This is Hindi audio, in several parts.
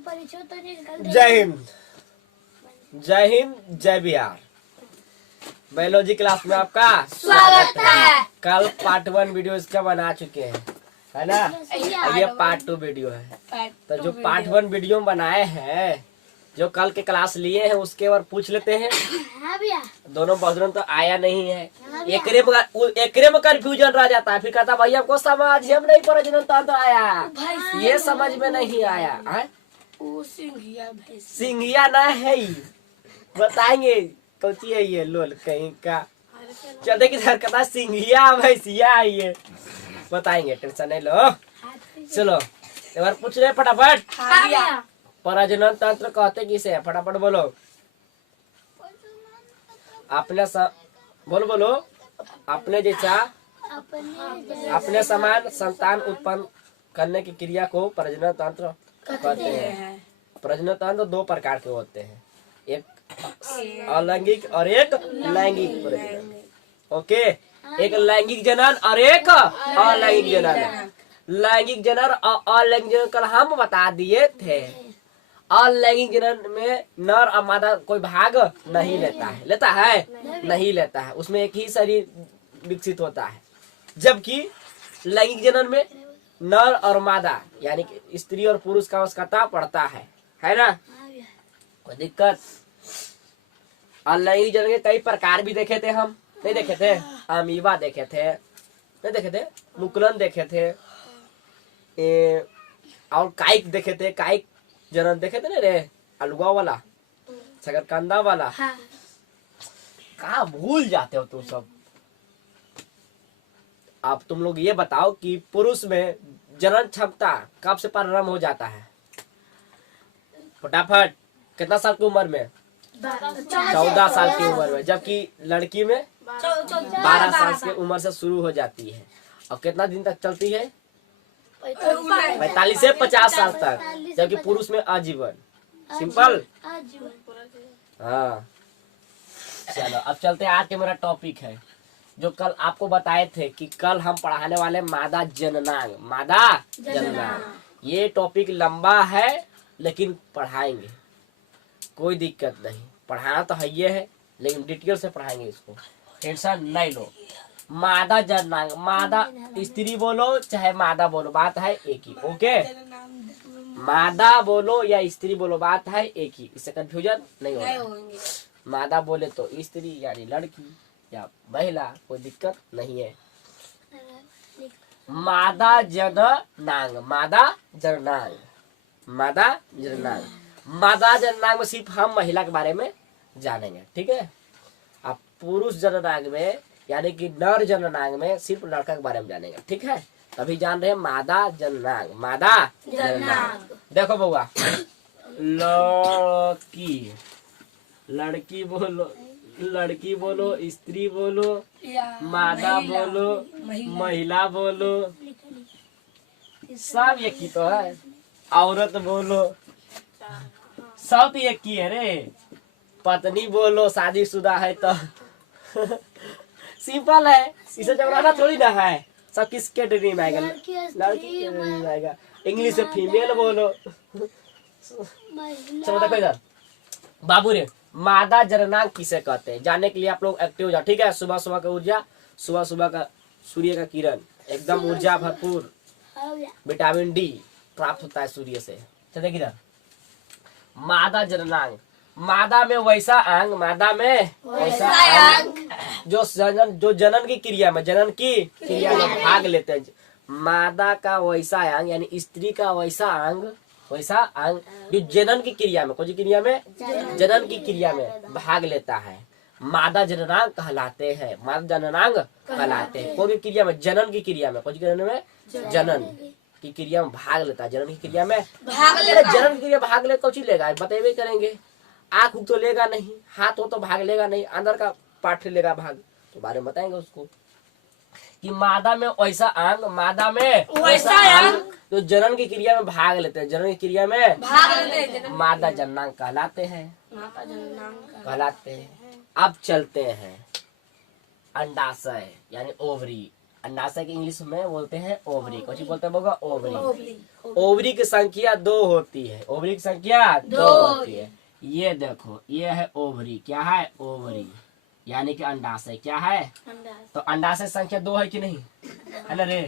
जय हिंद, जय हिंद, जय बिहार। बायोलॉजी क्लास में आपका स्वागत है। कल पार्ट 1 वीडियो इसका बना चुके हैं, है ना। ये पार्ट 2 वीडियो है। तो जो पार्ट 1 वीडियो बनाए हैं, जो कल के क्लास लिए हैं, उसके बारे पूछ लेते हैं। दोनों बहन तो आया नहीं है। एकरे में कंफ्यूजन रह जाता है, फिर कहता भाई हमको समझ हम नहीं प्रजनन तंत्र आया, ये समझ में नहीं आया है? सिंघिया ना है ही। बताएंगे कौची है ये लोल कहीं का। चल देखिए कहता सिंघिया भैंसिया है ये, बताएंगे, टेंशन नहीं लो। चलो एक बार पूछ रहे फटाफट। प्रजनन तंत्र कहते किसे है? फटाफट बोलो। अपने बोलो अपने जैसा अपने समान संतान उत्पन्न करने की क्रिया को प्रजनन तंत्र कहते हैं। प्रजनन तंत्र 2 प्रकार के होते हैं, एक अलैंगिक और एक लैंगिक प्रजनन। ओके, एक लैंगिक जनन और एक अलैंगिक जनन। लैंगिक जनन और अलैंगिक जनन कल हम बता दिए थे। अलैंगिक जनन में नर और मादा कोई भाग नहीं लेता है। लेता है? नहीं लेता है। उसमें एक ही शरीर विकसित होता है। जबकि लैंगिक जनन में नर और मादा यानी कि स्त्री और पुरुष का आवश्यकता पड़ता है ना। कोई दिक्कत? अलैंगिक जनन के कई प्रकार भी देखे थे हम, नहीं देखे थे? अमीबा देखे थे, नहीं देखे थे? मुकुलन देखे थे, और काइक देखे थे। काइक जनन देखे थे ना रे, अलुआ वाला, शकरकंदा वाला। कहाँ भूल जाते हो तुम सब। अब तुम लोग ये बताओ कि पुरुष में जनन क्षमता कब से प्रारंभ हो जाता है? फटाफट। कितना साल की उम्र में? 14 साल की उम्र में। जबकि लड़की में 12 साल की उम्र से शुरू हो जाती है। और कितना दिन तक चलती है? 45 से 50 साल तक। जबकि पुरुष में आजीवन। सिंपल। हाँ, चलो अब चलते हैं। आज के मेरा टॉपिक है जो कल आपको बताए थे कि कल हम पढ़ाने वाले मादा जननांग। मादा जननांग ये टॉपिक लंबा है, लेकिन पढ़ाएंगे, कोई दिक्कत नहीं। पढ़ाना तो है ये है, लेकिन डिटेल से पढ़ाएंगे इसको, टेंशन नहीं लो। मादा जननांग, मादा स्त्री बोलो चाहे मादा बोलो, बात है एक ही। ओके, मादा बोलो या स्त्री बोलो, बात है एक ही, इससे कंफ्यूजन नहीं होगा। मादा बोले तो स्त्री यानी लड़की या महिला, कोई दिक्कत नहीं है। मादा जननांग, मादा जननांग, मादा जननांग। मादा जननांग में सिर्फ हम महिला के बारे में जानेंगे, ठीक है। अब पुरुष जननांग में यानी कि नर जननांग में सिर्फ लड़का के बारे में जानेंगे, ठीक है। तभी जान रहे हैं मादा जननांग। मादा जननांग। देखो बउआ, लड़की, लड़की बोलो, लड़की बोलो, स्त्री बोलो, मादा बोलो, महिला बोलो, सब एक ही तो है। औरत बोलो, सब एक ही है रे। पत्नी बोलो, शादीशुदा है तो सिंपल है, इसे जमाना थोड़ी ना है। सब किस कैटेगरी में आएगा? लड़की कैटेगरी में आएगा। इंग्लिश में फीमेल बोलो। चलो देखो इधर बाबू रे, मादा जननांग किसे कहते हैं? जानने के लिए आप लोग एक्टिव हो जाओ, ठीक है। सुबह सुबह का ऊर्जा, सुबह सुबह का सूर्य का किरण, एकदम ऊर्जा भरपूर, विटामिन डी प्राप्त होता है सूर्य से। चल देखिए इधर, मादा जननांग। मादा में वैसा अंग, मादा में वैसा अंग जो जनन की क्रिया में, जनन की क्रिया में भाग लेते हैं। मादा का वैसा अंग यानी स्त्री का वैसा अंग, वैसा अंग जो जनन की क्रिया में, कौन क्रिया में? जनन की क्रिया में भाग लेता है, मादा जननांग कहलाते हैं। मादा जननांग कहलाते हैं कौन की क्रिया में? जनन की क्रिया में। कौन क्रिया में? जनन की क्रिया में भाग लेता है। जनन की क्रिया में भाग लेता। जनन की क्रिया भाग ले कौन लेगा? बतेबे करेंगे। आँख तो लेगा नहीं, हाथ हो तो भाग लेगा नहीं, अंदर का पार्ट लेगा भाग, तो बारे में बताएंगे उसको कि मादा में वैसा अंग, मादा में वैसा अंग जो जनन की क्रिया में भाग लेते हैं। जनन की क्रिया में भाग लेते हैं, मादा जननांग कहलाते हैं, कहलाते हैं। अब चलते हैं अंडाशय यानी ओवरी। अंडाशय की इंग्लिश में बोलते हैं ओवरी। कुछ बोलते हैं होगा ओवरी। ओवरी की संख्या 2 होती है। ओवरी की संख्या 2 होती है। ये देखो, ये है ओवरी। क्या है? ओवरी, यानी कि अंडाशय। क्या है? तो अंडाशय संख्या 2 है कि नहीं? है ना रे?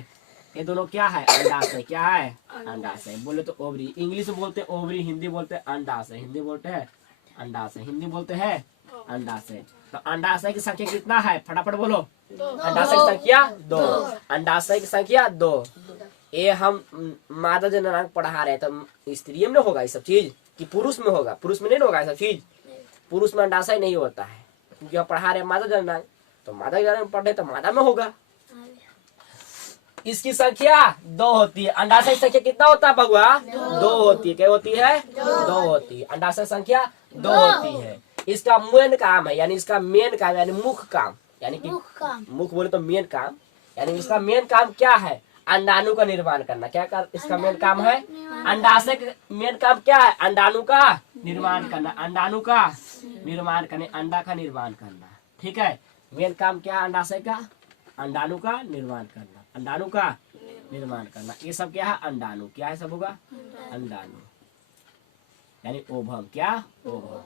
ये दोनों क्या है? अंडाशय। क्या है? अंडाशय। बोले तो ओवरी। इंग्लिश में बोलते हैं ओवरी, हिंदी बोलते हैं अंडाशय। हिंदी बोलते हैं अंडाशय, हिंदी बोलते हैं अंडाशय। तो अंडाशय की संख्या कितना है? फटाफट बोलो। अंडाशय की संख्या 2। अंडाशय की संख्या 2। ये हम मादा जननांग पढ़ा रहे, तो स्त्री में होगा ये सब चीज कि पुरुष में होगा? पुरुष में नहीं होगा ये सब चीज। पुरुष में अंडाशय नहीं होता है, क्योंकि हम पढ़ा रहे मादा जननांग, तो मादा जननांग पढ़ रहे तो मादा में होगा। इसकी संख्या 2 होती है। अंडाशय की संख्या कितना होता है बउआ? 2 होती है। क्या होती है? 2 होती है। अंडाशय संख्या 2 होती है। इसका मेन काम है, यानी इसका मेन काम, यानी मुख्य काम, यानी कि मुख्य बोले तो मेन काम, यानी इसका मेन काम क्या है? अंडाणु का निर्माण करना। क्या कर इसका मेन काम है? अंडाशय का मेन काम क्या है? अंडाणु का निर्माण करना। अंडाणु का निर्माण करने, अंडा का निर्माण करना। ठीक है, मेन काम क्या है अंडाशय का? अंडाणु का निर्माण करना। अंडाणु का निर्माण करना। ये सब क्या है? अंडाणु। क्या है सब होगा? अंडाणु, यानी ओभम। क्या? ओभम।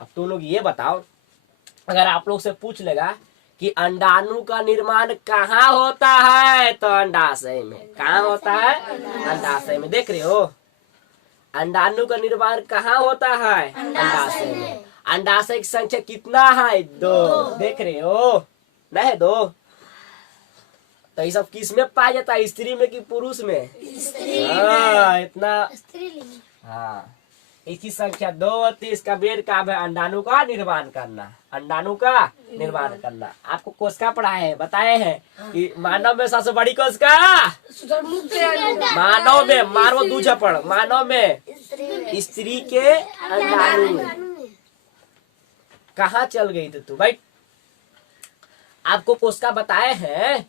अब तुम लोग ये बताओ, अगर आप लोग से पूछ लेगा कि अंडाणु का निर्माण कहाँ होता है, तो अंडाशय में। कहाँ होता है? अंडाशय में। देख रहे हो, अंडाणु का निर्माण कहाँ होता है? अंडाशय में। अंडाशय की संख्या कितना है? 2। देख रहे हो, नहीं है 2? तो ये सब किस में पाया जाता है? स्त्री में कि पुरुष में? हाँ, इतना। हाँ, इसकी संख्या 2 होती है। इसका मेन काम है अंडाणु का निर्माण करना। अंडाणु का निर्माण करना। आपको कोशिका पढ़ाए हैं, बताए हैं कि मानव में सबसे बड़ी कोशिका, मानव में, मारो दूजा पढ़, मानव में स्त्री के अंडाणु। कहाँ चल गई थी तू भाई? आपको कोशिका बताए हैं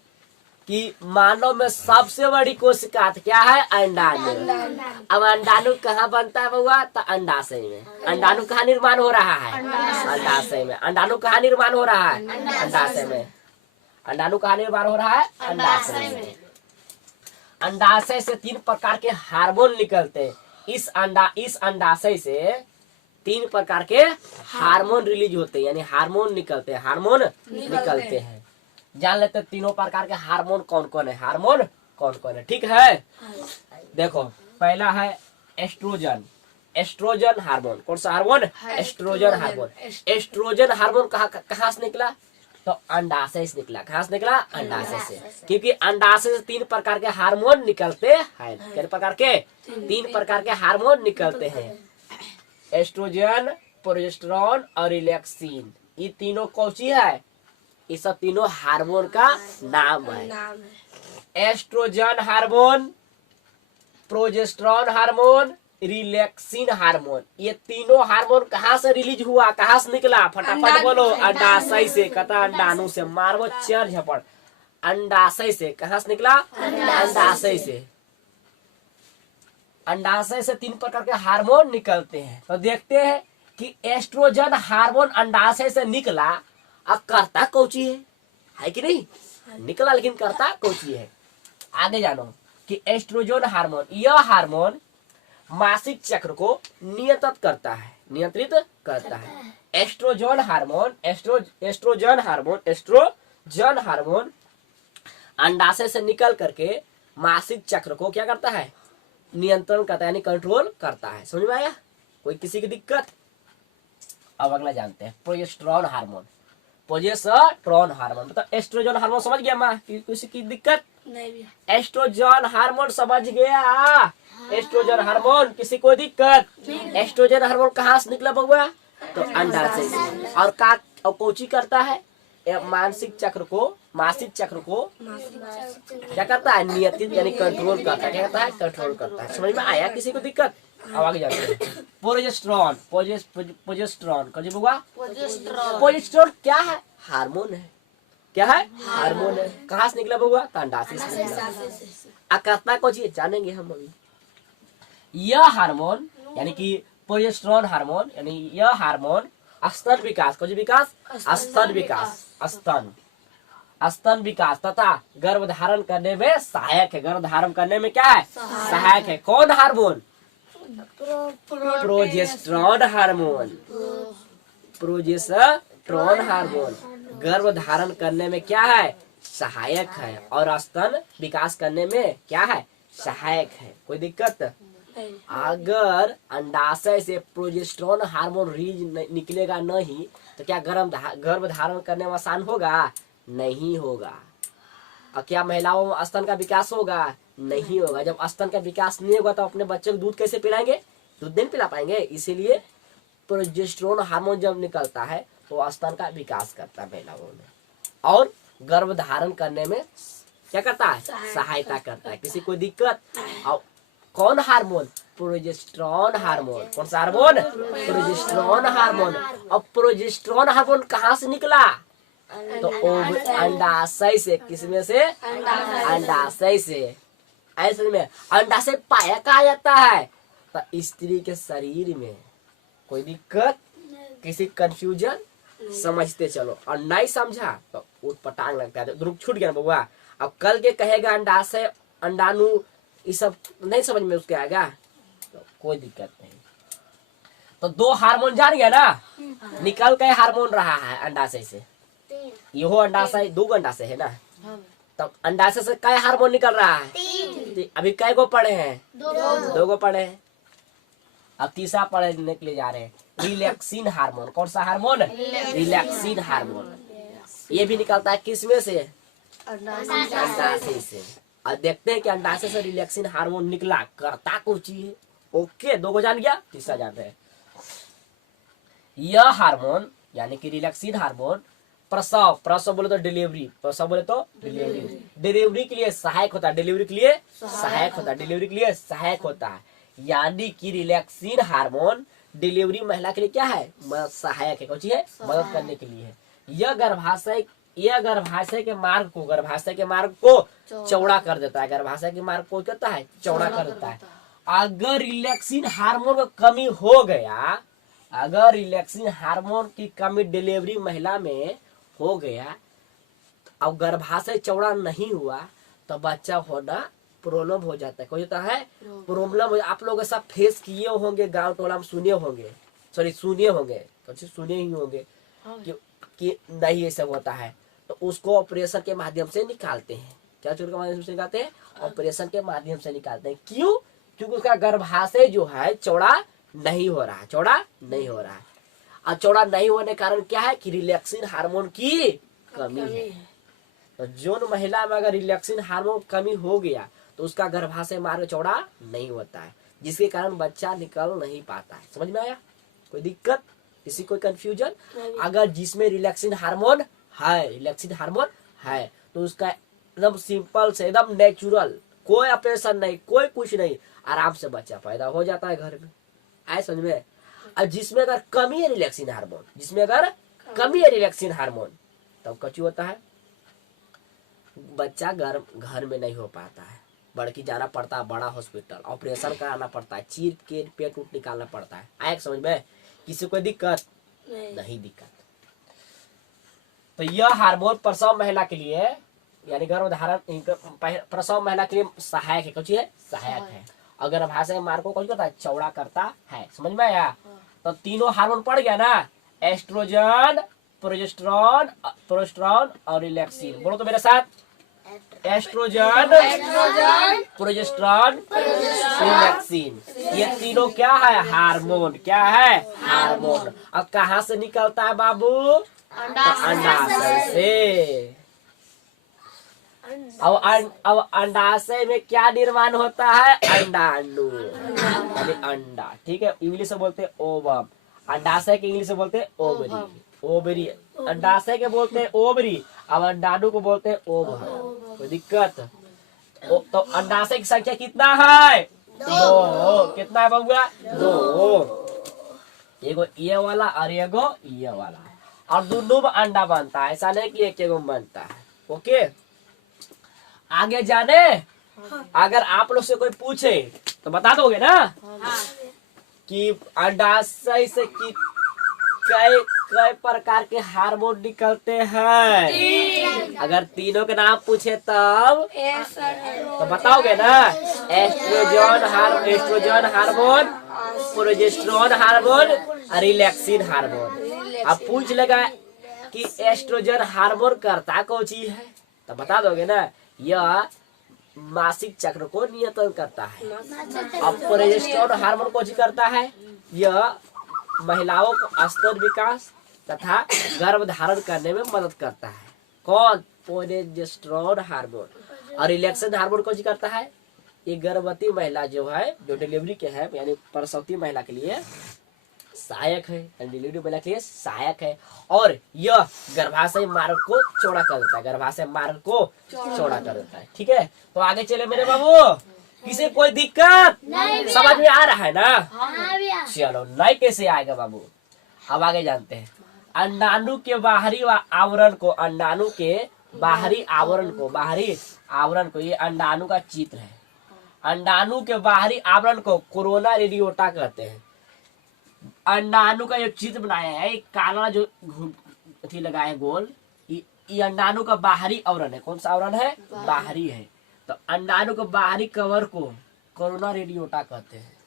कि मानव में सबसे बड़ी कोशिका क्या है? अंडाणु। अब अंडाणु कहाँ बनता है बउआ? तो अंडाशय में। अंडाणु कहाँ निर्माण हो रहा है? अंडाशय में। अंडाणु कहाँ निर्माण हो रहा है? अंडाशय में। अंडाणु कहाँ निर्माण हो रहा है? अंडाशय में। अंडाशय से 3 प्रकार के हार्मोन निकलते हैं। इस अंडाशय से 3 प्रकार के हार्मोन रिलीज होते हैं, यानी हार्मोन निकलते हैं। हार्मोन निकलते हैं। जान लेते हैं तीनों प्रकार के हार्मोन कौन कौन है? हार्मोन कौन कौन है? ठीक है, देखो, पहला है एस्ट्रोजन। Oestrogen hormone. कौन सा hormone? Estrogen hormone. Estrogen hormone कहाँ से निकला? तो अंडाशय से निकला। कहाँ से निकला? अंडाशय से। क्योंकि अंडाशय से 3 प्रकार के हार्मोन निकलते हैं। कितने प्रकार के? 3 प्रकार के हार्मोन निकलते हैं। एस्ट्रोजन, प्रोजेस्टेरोन और रिलैक्सिन। ये तीनों कौन सी है? ये सब तीनों हार्मोन का नाम है। Estrogen hormone, progesterone hormone, relaxin hormone. ये तीनों हार्मोन कहाँ से रिलीज हुआ? कहाँ से निकला? फटाफट बोलो। अंडाशय से। कहता अंडाणु से। मारो चार झपड़। अंडाशय से। कहाँ से निकला? अंडाशय से। अंडाशय से 3 प्रकार के हार्मोन निकलते हैं। तो देखते हैं कि एस्ट्रोजन हार्मोन अंडाशय से निकला, अब करता कौची है कि नहीं? निकला, लेकिन करता कौची है? आगे जानो कि एस्ट्रोजन हार्मोन, यह हार्मोन मासिक चक्र को नियंत्रित करता है। नियंत्रित करता है। एस्ट्रोजन हार्मोन, एस्ट्रोजन हार्मोन अंडाशय से निकल करके मासिक चक्र को क्या करता है? नियंत्रण करता है, यानी कंट्रोल करता है। समझ में आया? कोई किसी की दिक्कत? अब अगला जानते हैं प्रोजेस्टेरोन हार्मोन। प्रोजेस्टेरोन हार्मोन मतलब एस्ट्रोजन हार्मोन। समझ गया माँ? किसी की दिक्कत नहीं? एस्ट्रोजन हार्मोन समझ गया? एस्ट्रोजन हार्मोन किसी को दिक्कत? एस्ट्रोजन हार्मोन कहाँ से निकला बउआ? तो अंडाशय से। और कोची करता है? मासिक चक्र को क्या करता है? नियंत्रित, यानी कंट्रोल करता है। क्या करता है? कंट्रोल करता है। समझ में आया? किसी को दिक्कत? अब आगे जाते हैं। प्रोजेस्टेरोन। प्रोजेस्टेरोन क्या है? हार्मोन है। क्या है? हार्मोन है। कहाँ से निकला बउआ? अंडाशय से निकला। करता को चीज जानेंगे हम अभी। यह हार्मोन यानी कि प्रोजेस्टेरोन हार्मोन, यानी यह हार्मोन स्तन विकास, स्तन विकास, स्तन स्तन विकास तथा गर्भ धारण करने में सहायक है। गर्भ धारण करने में क्या है? सहायक है। कौन hormone? Progesterone hormone. Progesterone hormone गर्भ धारण करने में क्या है? सहायक है। और स्तन विकास करने में क्या है? सहायक है। कोई दिक्कत? अगर अंडाशय से प्रोजेस्टेरॉन हार्मोन रिलीज निकलेगा नहीं तो क्या गर्भ धारण करने में आसान होगा? नहीं होगा। और क्या महिलाओं में स्तन का विकास होगा? नहीं होगा। जब स्तन का विकास नहीं होगा तो अपने बच्चे को दूध कैसे पिलाएंगे? दूध नहीं पिला पाएंगे। इसीलिए प्रोजेस्टेरॉन हार्मोन जब निकलता है तो स्तन का विकास करता है महिलाओं में और गर्भ धारण करने में क्या करता है? सहायता करता है। किसी को दिक्कत? और कौन हार्मोन? Progesterone hormone. कौन सा हार्मोन? Progesterone hormone. और प्रोजेस्टेरॉन हार्मोन कहाँ से निकला? तो अंडाशय से। किसमें से? अंडाशय से। ऐसे में अंडाशय पाया कहा जाता है? तो स्त्री के शरीर में। कोई दिक्कत? किसी कंफ्यूजन? समझते चलो। और नहीं समझा तो उठपटांग लगता है। ग्रुप छूट गया बउआ। अब कल के कहेगा अंडाशय अंडाणु ये सब नहीं समझ में उसके आएगा तो कोई दिक्कत नहीं। तो दो हार्मोन जान गया ना? निकल के हार्मोन रहा है अंडाशय से। यो अंडाशय दो अंडाशय है ना? तब अंडाशय से कई हार्मोन निकल रहा है? अभी कई गो पढ़े हैं? दो गो पढ़े हैं। अब तीसरा पढ़ने के लिए जा रहे हैं। Relaxin hormone. कौन सा हार्मोन? Relaxin hormone. ये भी निकलता है किसमें से? अंडाशय से। और देखते हैं कि अंडाशय से रिलैक्सिन हार्मोन निकला करता कुछ है। ओके, दो को जान गया, तीसरा जान रहे हैं। यह हार्मोन यानी कि रिलैक्सिन हार्मोन प्रसव बोले तो डिलीवरी, प्रसव बोले तो डिलीवरी के लिए सहायक होता है। डिलीवरी के लिए सहायक होता है। डिलीवरी के लिए सहायक होता है। यानी कि रिलैक्सिन हार्मोन डिलीवरी महिला के लिए क्या है? सहायक है। कौन चीज है? मदद करने के लिए है। यह गर्भाशय के मार्ग को चौड़ा कर देता है। गर्भाशय के मार्ग को कहता है चौड़ा कर देता है। अगर रिलैक्सिन हार्मोन की कमी हो गया, अगर रिलैक्सिन हार्मोन की कमी डिलीवरी महिला में हो गया और गर्भाशय चौड़ा नहीं हुआ तो बच्चा होना प्रॉब्लम हो जाता है। कोई होता है प्रॉब्लम। आप लोग सब फेस किए होंगे, गांव टोला में सुने होंगे, सुने ही होंगे कि नहीं ये सब होता है तो उसको ऑपरेशन के माध्यम से निकालते हैं। क्या चोट के माध्यम से निकालते हैं? ऑपरेशन के माध्यम से निकालते हैं। क्यों? क्योंकि उसका गर्भाशय जो है चौड़ा नहीं हो रहा है। और चौड़ा नहीं होने कारण क्या है कि रिलैक्सिन हार्मोन की कमी है। तो जो महिला में अगर रिलैक्सिन हार्मोन कमी हो गया तो उसका गर्भाशय मार्ग चौड़ा नहीं होता है, जिसके कारण बच्चा निकल नहीं पाता है। समझ में आया? कोई दिक्कत? किसी कोई कंफ्यूजन? अगर जिसमें रिलैक्सिन हार्मोन है तो उसका एकदम सिंपल से एकदम नेचुरल, कोई ऑपरेशन नहीं, कोई कुछ नहीं, आराम से बच्चा पैदा हो जाता है घर में। आए समझ में? और जिसमें अगर कमी है रिलैक्सिन हार्मोन तब कचू होता है, बच्चा घर में नहीं हो पाता है, बड़की जाना पड़ता है बड़ा हॉस्पिटल, ऑपरेशन कराना पड़ता है, चीर के पेट उठ निकालना पड़ता है। आए समझ में? किसी को दिक्कत? नहीं दिक्कत। तो यह हार्मोन प्रसव महिला के लिए यानी गर्भधारण प्रसव महिला के लिए सहायक है। कुछ सहायक है। अगर गर्भाशय मार्ग को करता है चौड़ा करता है। समझ में आया? तो तीनों हार्मोन पड़ गया ना? एस्ट्रोजन, प्रोजेस्टेरॉन और रिलैक्सिन। बोलो तो मेरे साथ। Estrogen, progesterone, relaxin. ये तीनों क्या है? हार्मोन। क्या है? हार्मोन। अब कहाँ से निकलता है बाबू? अंडाशय से। अब अंडाशय में क्या निर्माण होता है? अंडाणु यानी अंडा। ठीक है, इंग्लिश में बोलते हैं ओवम। अंडाशय के इंग्लिश में बोलते हैं ओवरी। अंडाशय के बोलते हैं ओवरी, अब अंडाणु को बोलते हैं ओवम। कोई दिक्कत? तो अंडाशय की संख्या कितना है? 2। कितना है बबुआ? 2। एगो ये वाला और एगो ये वाला, और दोनों में अंडा बनता है। ऐसा नहीं कि एक एगो बनता है। ओके, आगे जाने? अगर आप लोग से कोई पूछे तो बता दोगे ना कि अंडाशय से कई कई प्रकार के हार्मोन निकलते हैं? अगर तीनों के नाम पूछे तब तो बताओगे ना। एस्ट्रोजन हार्मोन, प्रोजेस्टेरोन हार्मोन और रिलैक्सिन हार्मोन। अब पूछ लेगा कि एस्ट्रोजन हार्मोन करता कौन चीज है, तो बता दोगे ना, यह मासिक चक्र को नियंत्रण करता है। अब प्रोजेस्टेरोन हार्मोन कौन चीज करता है, यह महिलाओं को स्तर विकास तथा गर्भ धारण करने में मदद करता है। कौन? Progesterone hormone. और रिलैक्सिन हार्मोन कौन चीज करता है, ये गर्भवती महिला जो है, जो डिलीवरी के है, यानी प्रसवती महिला के लिए सहायक है, डिलीवरी महिला के लिए सहायक है। और यह गर्भाशय मार्ग को चौड़ा कर देता है, गर्भाशय मार्ग को चौड़ा कर देता है। ठीक है, तो आगे चले मेरे बाबू। किसी कोई दिक्कत समझ में आ रहा है ना? चलो, नहीं कैसे आएगा बाबू, अब आगे जानते हैं। अंडाणु के बाहरी आवरण को, अंडाणु के बाहरी आवरण को, ये अंडाणु का चित्र है। अंडाणु के बाहरी आवरण को कोरोना रेडियोटा कहते हैं। अंडाणु का जो चित्र बनाया है, काला जो थी लगा है गोल, ये अंडाणु का बाहरी आवरण है। कौन सा आवरण है? बाहरी है। तो अंडाणु के बाहरी कवर को कोरोना रेडियोटा कहते हैं।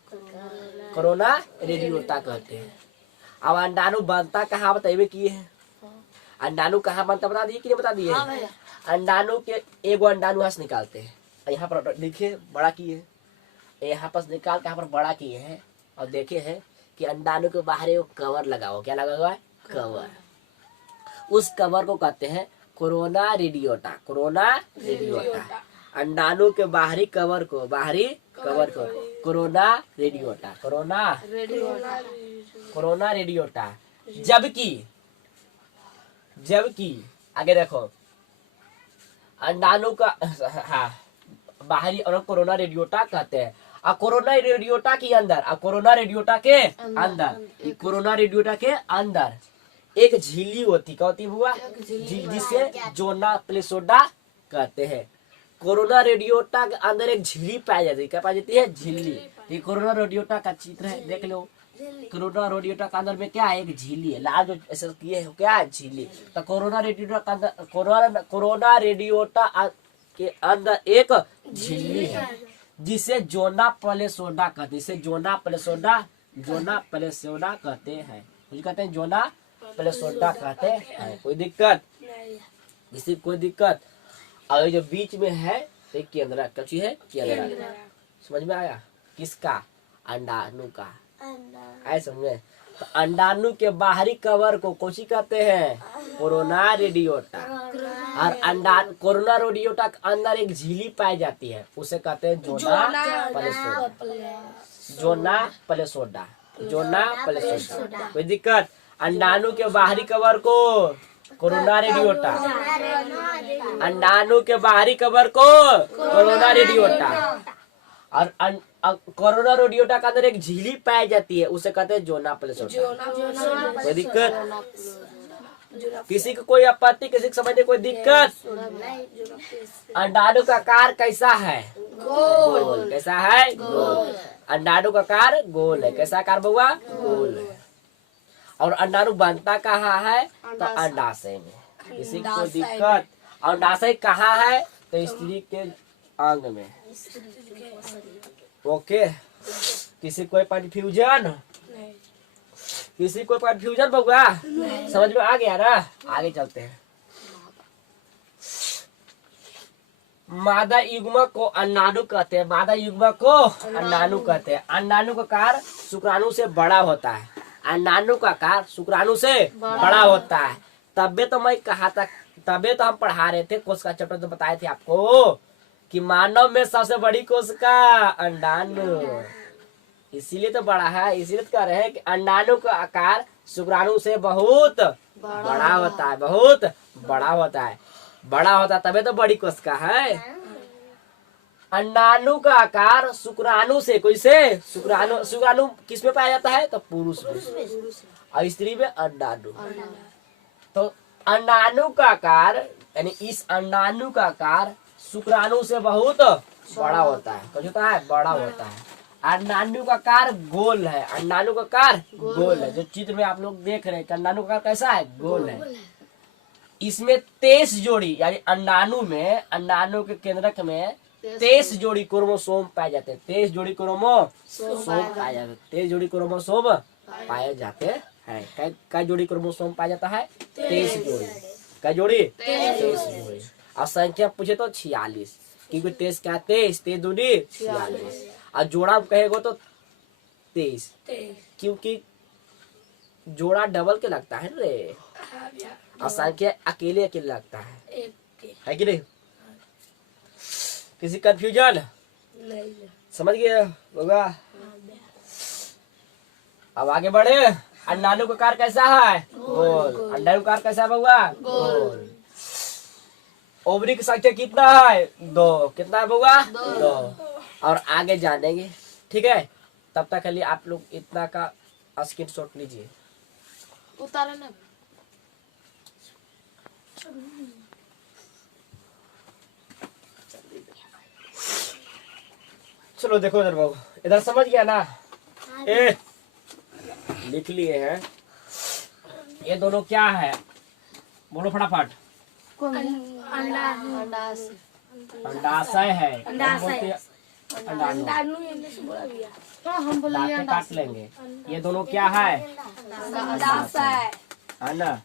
कोरोना रेडियोटा कहते हैं। अब अंडाणु बनता कहाँ बताइए किए हैं? अंडाणु कहाँ बनता बता दिए कि नहीं बता दिए? अंडाणु के एगो अंडाणु हंस निकालते हैं, यहाँ पर देखिए बड़ा किए, यहाँ पर निकाल के यहाँ पर बड़ा किए हैं, और देखे हैं कि अंडाणु के बाहर एक कवर लगा हो। क्या लगा हुआ है? कवर। उस कवर को कहते हैं कोरोना रेडियोटा। कोरोना रेडियोटा। अंडाणु के बाहरी कवर को कोरोना रेडियोटा। कोरोना रेडियोटा। जबकि आगे देखो, अंडाणु का बाहरी और कोरोना रेडियोटा कहते हैं। और कोरोना रेडियोटा के अंदर, कोरोना रेडियोटा के अंदर एक झिल्ली होती, क्या होती हुआ? जिसे जोना प्लेसोडा कहते हैं। कोरोना रेडियोटा के अंदर एक झिल्ली पाई जाती है। क्या पाई जाती है? झिल्ली। ये कोरोना रेडियोटा का चित्र है, देख लो। कोरोना रेडियोटा के अंदर में क्या है? एक झिल्ली है। लाल जो ऐसा किए है क्या है? झिल्ली। तो कोरोना रेडियोटा के अंदर, कोरोना रेडियोटा के अंदर एक झिल्ली है, जिसे जोना प्लेसोडा कहते हैं। इसे जोना प्लेसोडा कहते हैं। कुछ कहते हैं जोना प्लेसोडा कहते हैं। कोई दिक्कत? किसी कोई दिक्कत? और जो बीच में है एक केंद्र, कच्ची है केंद्र। समझ में आया? किसका? अंडाणु का। ऐसा समझे? तो अंडाणु के बाहरी कवर को कोशी कहते हैं? कोरोना रेडियोटा। और कोरोना रेडियोटा के अंदर एक झिल्ली पाई जाती है, उसे कहते हैं जोना प्लेसोडा। कोई दिक्कत? अंडाणु के बाहरी कवर को कोरोना रेडियोटा। अंडाणु के बाहरी कवर को कोरोना रेडियोटा। और कोरोना रेडियोटा के अंदर एक झिल्ली पाई जाती है, उसे कहते हैं जोना प्लेसोडा। कोई दिक्कत? किसी को कोई आपत्ति? किसी को समझने कोई दिक्कत? अंडाणु का आकार कैसा है? गोल। कैसा है? गोल। अंडाणु का आकार गोल है। कैसा आकार बउआ? गोल है। और अंडाणु बनता कहाँ है? तो अंडाशय में। किसी को दिक्कत? अंडाशय कहाँ है? तो स्त्री के अंग में। ओके, किसी कोई कंफ्यूजन? किसी को कंफ्यूजन बउआ? समझ में आ गया ना? आगे चलते हैं। मादा युग्मक को अंडाणु कहते हैं। मादा युग्मक को अंडाणु कहते हैं। अंडाणु का आकार शुक्राणु से बड़ा होता है। अंडाणु का आकार शुक्राणु से बड़ा होता है। तबे तो मैं कहा था, तबे तो हम पढ़ा रहे थे, कोशिका चैप्टर तो बताए थे आपको कि मानव में सबसे बड़ी कोशिका अंडाणु, इसीलिए तो बड़ा है। इसीलिए तो कह रहे हैं कि अंडाणु का आकार शुक्राणु से बहुत बड़ा होता है। बहुत बड़ा होता है। बड़ा होता है तबे तो बड़ी कोशिका है। अंडाणु का आकार शुक्राणु से, कोई से? शुक्राणु किस में पाया जाता है? तो पुरुष में। और स्त्री में अंडाणु। तो अंडाणु का आकार, यानी इस अंडाणु का आकार शुक्राणु से बहुत बड़ा होता है। कुछ होता है? बड़ा होता है। अंडाणु का आकार गोल है, अंडाणु का आकार गोल है। जो चित्र में आप लोग देख रहे हैं अंडाणु का आकार कैसा है, गोल है। इसमें 23 जोड़ी यानी अंडाणु के केंद्रक में 23 जोड़ी क्रोमोसोम पाए जाते हैं। 23 जोड़ी क्रोमोसोम पाए जाते हैं। 23 जोड़ी क्रोमोसोम पाए जाते हैं। कई जोड़ी क्रोमोसोम पाया जाता है, 23 जोड़ी। कई जोड़ी, 23 जोड़ी। और संख्या पूछे तो 46, क्योंकि 23 क्या, 23 दूनी 46। और जोड़ा कहेगा तो 23, क्योंकि जोड़ा डबल के लगता है रे, और संख्या अकेले अकेले लगता है कि नहीं। किसी कंफ्यूजन, समझ गए होगा। अब आगे बढ़े। अंडाणु का आकार कैसा है, गोल। अंडाणु का आकार कैसा है बउआ, गोल। ओवरी की संख्या कितना है, 2। कितना है बउआ, 2। और आगे जानेंगे, ठीक है। तब तक के लिए आप लोग इतना का स्क्रीनशॉट लीजिए, उतारे ना। चलो देखो इधर बाबू, इधर समझ गया ना। ए लिख लिए हैं। ये दोनों क्या है, बोलो फटाफट। अंडाशय है, अंडाणु। दांतें काट लेंगे। ये दोनों क्या है, है ना।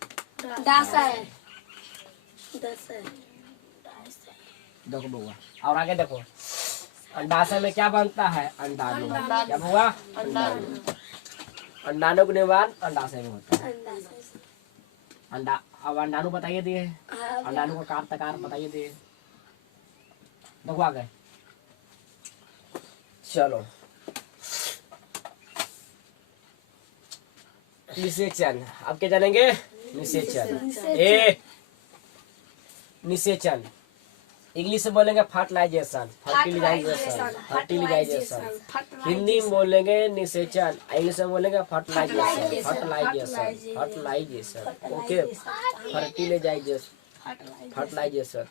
देखो बउआ, और आगे देखो। अंडाशय में क्या बनता है, अंडाणु। क्या हुआ, अंडाणु। अंडाणु का निर्माण अंडाशय में होता है। अंडा, अब अंडाणु बताइए दिए, अंडाणु का आकार बताइए दिए। देखो आगे चलो। निषेचन, अब क्या जानेंगे, निषेचन। निषेचन इंग्लिश में बोलेंगे फर्टिलाइजेशन, फर्टिलाइजेशन। हिंदी में बोलेंगे निषेचन, इंग्लिश में बोलेंगे फर्टिलाइजेशन। Okay, fertilisation.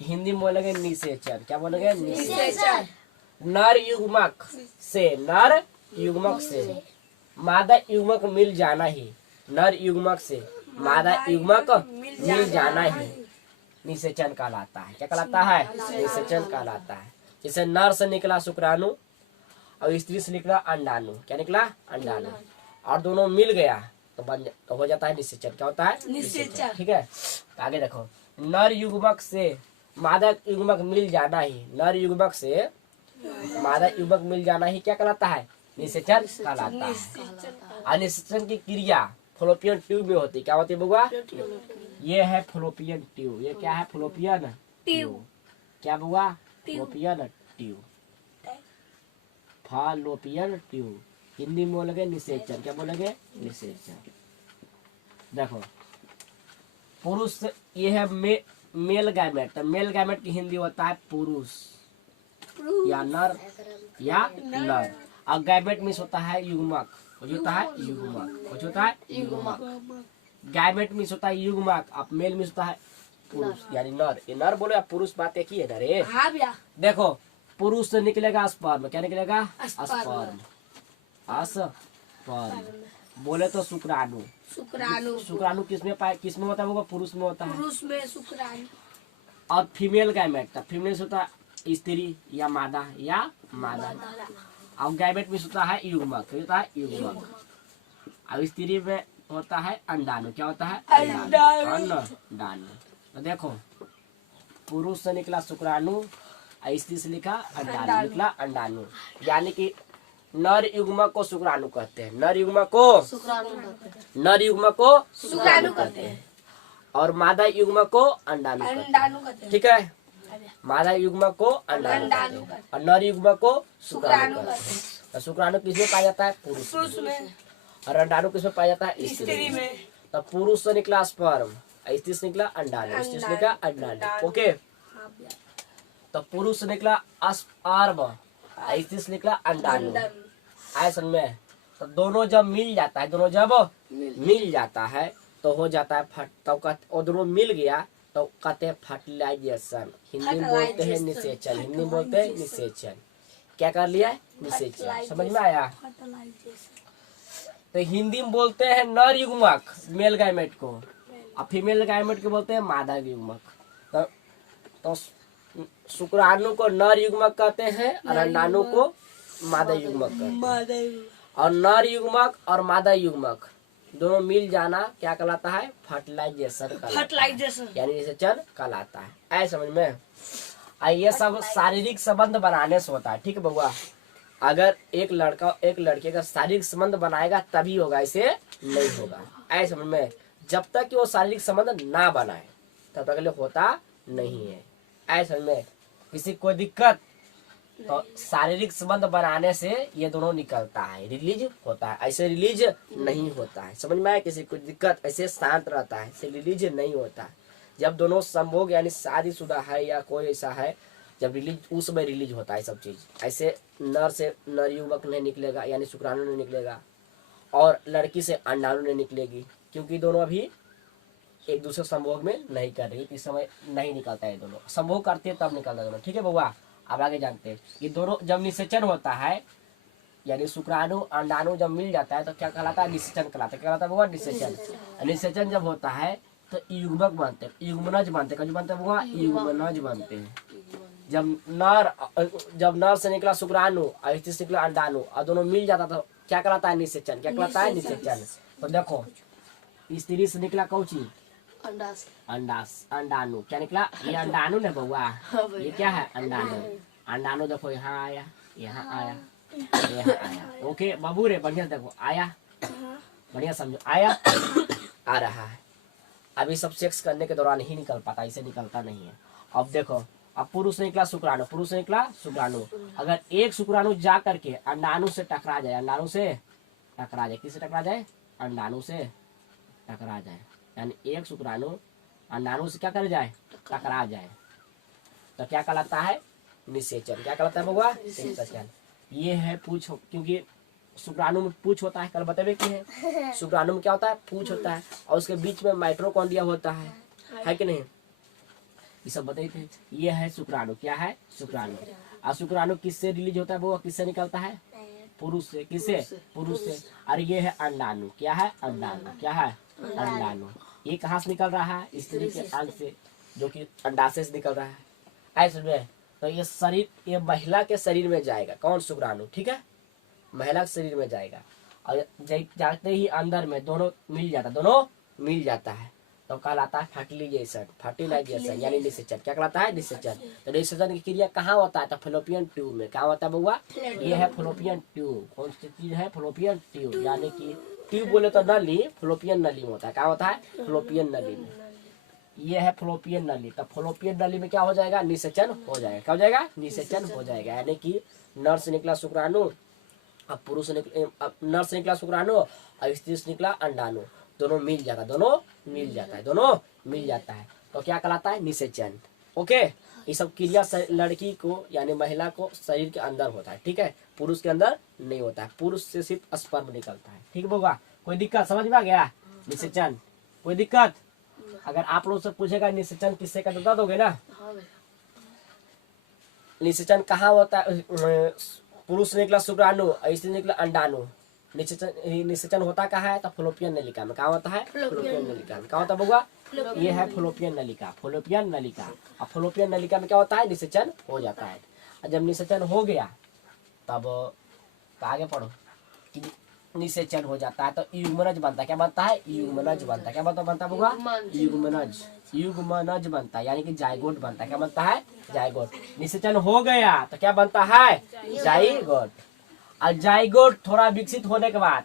हिंदी में बोलेंगे निषेचन। क्या बोलेंगे, निषेचन। नर युग्मक से मादा युग्मक मिल जाना ही, नर युग्मक से मादा युग्मक मिल जाना ही निषेचन कहलाता है। क्या कहलाता है, निषेचन कहलाता है। जैसे नर से निकला शुक्राणु और स्त्री से निकला अंडाणु। क्या निकला, अंडाणु। और दोनों मिल गया तो हो जाता है निषेचन। क्या होता है, निषेचन। ठीक है, आगे देखो। नर युग्मक से मादा युग्मक मिल जाना ही, नर युग्मक से मादा युग्मक मिल जाना ही क्या कहलाता है, निषेचन कहलाता है। और निषेचन की क्रिया फॉलोपियन ट्यूब में होती है। क्या होती है बउआ, ये है फॉलोपियन ट्यूब। ये क्या है, फॉलोपियन ट्यूब। क्या बउआ, Fallopian tube. Fallopian tube Hindi में बोलेंगे निषेचन। क्या बोलेंगे, निषेचन। देखो पुरुष, ये है मेल गैमेट। मेल गैमेट की हिंदी होता है पुरुष या नर या नर। और गैमेट मीन्स होता है युग्मक। कुछ होता है युग्मक, कुछ होता है युग्मक। गैमेट मीन्स होता है युग्मक। अब मेल मीन्स होता है पुरुष यानी नर। ये नर बोले आप पुरुष, बात एक ही है ना रे। हाँ भैया। देखो पुरुष से निकलेगा स्पर्म। क्या निकलेगा, स्पर्म। बोले तो शुक्राणु। शुक्राणु किसमें होता है, वो पुरुष में होता है। पुरुष में शुक्राणु। और फीमेल गैमेट, फीमेल से होता है स्त्री या मादा और गैमेट में होता है युग्मक। होता है युग्मक। और स्त्री में होता है अंडाणु। क्या होता है, अंडाणु। तो देखो पुरुष से निकला शुक्राणु और स्त्री से निकला अंडाणु। यानी कि नर युग्मक को शुक्राणु कहते हैं। नर युग्मक को शुक्राणु कहते हैं। और मादा युग्मक को अंडाणु कहते हैं। ठीक है, मादा युग्मक को अंडाणु और नर युग्मक को शुक्राणु कहते हैं। शुक्राणु किसमें पाया जाता है, पुरुष में। और अंडाणु किसमें पाया जाता है, स्त्री में। तो पुरुष से निकला स्पर्म, स्त्री से निकला अंडाणु, स्त्री से निकला अंडाणु। ओके, तो पुरुष से निकला स्पर्म, स्त्री से निकला अंडाणु। ऐसा में तो दोनों जब मिल जाता है तो हो जाता है और दोनों मिल गया तो कहते हैं फर्टिलाइजेशन। हिंदी में बोलते हैं निषेचन। क्या कर लिया है, निषेचन। समझ में आया। तो हिंदी में बोलते हैं नर युग्मक मेल गायमेट को, और फीमेल गायमेट को बोलते हैं मादा युग्मक। तो शुक्राणु को नर युग्मक कहते हैं और अंडाणु को मादा युग्मक कहते हैं। और नर युग्मक और मादा युग्मक दोनों मिल जाना क्या कहलाता है, फर्टिलाइजेशन, यानी निषेचन कहलाता है। ऐ समझ में। ये सब शारीरिक संबंध बनाने से होता है, ठीक है बउआ। अगर एक लड़का एक लड़के का शारीरिक संबंध बनाएगा तभी होगा, ऐसे नहीं होगा। ऐ समझ में। जब तक कि वो शारीरिक संबंध ना बनाए तब तक के लिए होता नहीं है। ऐ समझ में। किसी कोई दिक्कत तो शारीरिक संबंध बनाने से ये दोनों निकलता है, रिलीज होता है। ऐसे रिलीज नहीं होता है। समझ में आया। किसी को दिक्कत ऐसे शांत रहता है, ऐसे रिलीज नहीं होता है। जब दोनों संभोग यानी शादीशुदा है या कोई ऐसा है, जब रिलीज उस समय रिलीज होता है सब चीज। ऐसे नर से नर युवक नहीं निकलेगा, यानी शुक्राणु नहीं निकलेगा, और लड़की से अंडाणु नहीं निकलेगी, क्योंकि दोनों अभी एक दूसरे संभोग में नहीं कर रही। इस समय नहीं निकलता है, दोनों संभोग करते हैं तब निकलता है दोनों। ठीक है बउआ। अब आगे जानते हैं कि दोनों जब निषेचन होता है, यानी शुक्राणु अंडाणु जब मिल जाता है तो क्या कहलाता है, निषेचन कहलाता है। क्या कहलाता है बउआ, निषेचन। निषेचन जब होता है तो युग्मक बनते हैं, युग्मनज बनते हैं। कौन बनते हैं बउआ, युग्मनज बनते हैं। जब नर से निकला शुक्राणु और स्त्री से निकला अंडाणु और दोनों मिल जाता तो क्या कहलाता है, निषेचन। क्या कहलाता है, निषेचन। तो देखो स्त्री से निकला कौन चीज, अंडाणु। क्या निकला, ये अंडाणु ने बउआ, ये क्या है, अंडाणु। अंडाणु देखो यहाँ आया, यहाँ आया, यहाँ आया। ओके बाबू रे, बढ़िया देखो, आया, बढ़िया समझो, आया, आ रहा है। अभी सब सेक्स करने के दौरान ही निकल पाता, इसे निकलता नहीं है। अब देखो, अब पुरुष से निकला शुक्राणु, पुरुष से निकला शुक्राणु। अगर एक शुक्राणु जा करके अंडाणु से टकरा जाए, अंडाणु से टकरा जाए, किससे टकरा जाए, अंडाणु से टकरा जाए, यानी एक शुक्राणु अंडाणु से क्या कर जाए, टकरा जाए, तो क्या कहलाता है, निषेचन। क्या कहलाता है बउआ, निषेचन। ये है पूछ, क्योंकि शुक्राणु में पूछ होता है, कल बतावे की है। शुक्राणु में क्या होता है, पूछ होता है, और उसके बीच में माइटोकॉन्ड्रिया होता है कि नहीं, ये सब बताए थे। ये है शुक्राणु। क्या है, शुक्राणु। और शुक्राणु किससे रिलीज होता है वो, किससे निकलता है, पुरुष से। किससे, पुरुष से। और ये है अंडाणु। क्या है, अंडाणु। क्या है, अंडाणु। ये कहाँ से निकल रहा है, स्त्री के अंग से, जो कि अंडाशय से निकल रहा है। ऐसे में तो ये शरीर, ये महिला के शरीर में जाएगा, कौन, शुक्राणु। ठीक है, महिला के शरीर में जाएगा, और जाते ही अंदर में दोनों मिल जाता, दोनों मिल जाता है, तो कहलाता है फर्टिलाइजेशन। फर्टिलाइजेशन यानी निषेचन। क्या कहलाता है, निषेचन। तो निषेचन की क्रिया कहाँ होता है, तो फैलोपियन ट्यूब में। क्या होता है बउआ, ये है फैलोपियन ट्यूब। कौन सी चीज है, फैलोपियन ट्यूब, यानी कि ट्यूब बोले तो नली, फैलोपियन नली में होता है। क्या होता है, फैलोपियन नली में। ये है फैलोपियन नली। तो फैलोपियन नली में क्या हो जाएगा, निषेचन हो जाएगा। क्या हो जाएगा, निषेचन हो जाएगा। यानी कि नर से निकला शुक्राणु, अब पुरुष से नर से निकला शुक्राणु और स्त्री से निकला अंडाणु, दोनों मिल जाता है, दोनों मिल जाता है, दोनों मिल जाता है, तो क्या कहलाता है, निषेचन। ओके। ये सब क्रिया लड़की को यानी महिला को शरीर के अंदर होता है। ठीक है, पुरुष के अंदर नहीं होता है। पुरुष से सिर्फ स्पर्म निकलता है। ठीक होगा, कोई दिक्कत समझ में आ गया, निषेचन। कोई दिक्कत, अगर आप लोग से पूछेगा निषेचन किससे का, बता दोगे ना। निषेचन कहाँ होता है, पुरुष से निकला शुक्राणु और स्त्री निकला अंडाणु। निषेचन होता कहाँ है, तो फैलोपियन नलिका में। कहाँ होता है, फैलोपियन नलिका में। क्या होता है बउआ, ये है फैलोपियन नलिका, फैलोपियन नलिका। और फैलोपियन नलिका में क्या होता है, निषेचन हो जाता है। और जब निषेचन हो गया तब आगे पढ़ो, निषेचन हो जाता है तो युग्मनज बनता है। क्या बनता है, युग्मनज बनता है। क्या बनता है बउआ, युग्मनज। युग्मनज बनता है, यानी कि जायगोट बनता है। क्या बनता है, जायगोट। निषेचन हो गया तो क्या बनता है, जायगोट। और जायगोट थोड़ा विकसित होने के बाद,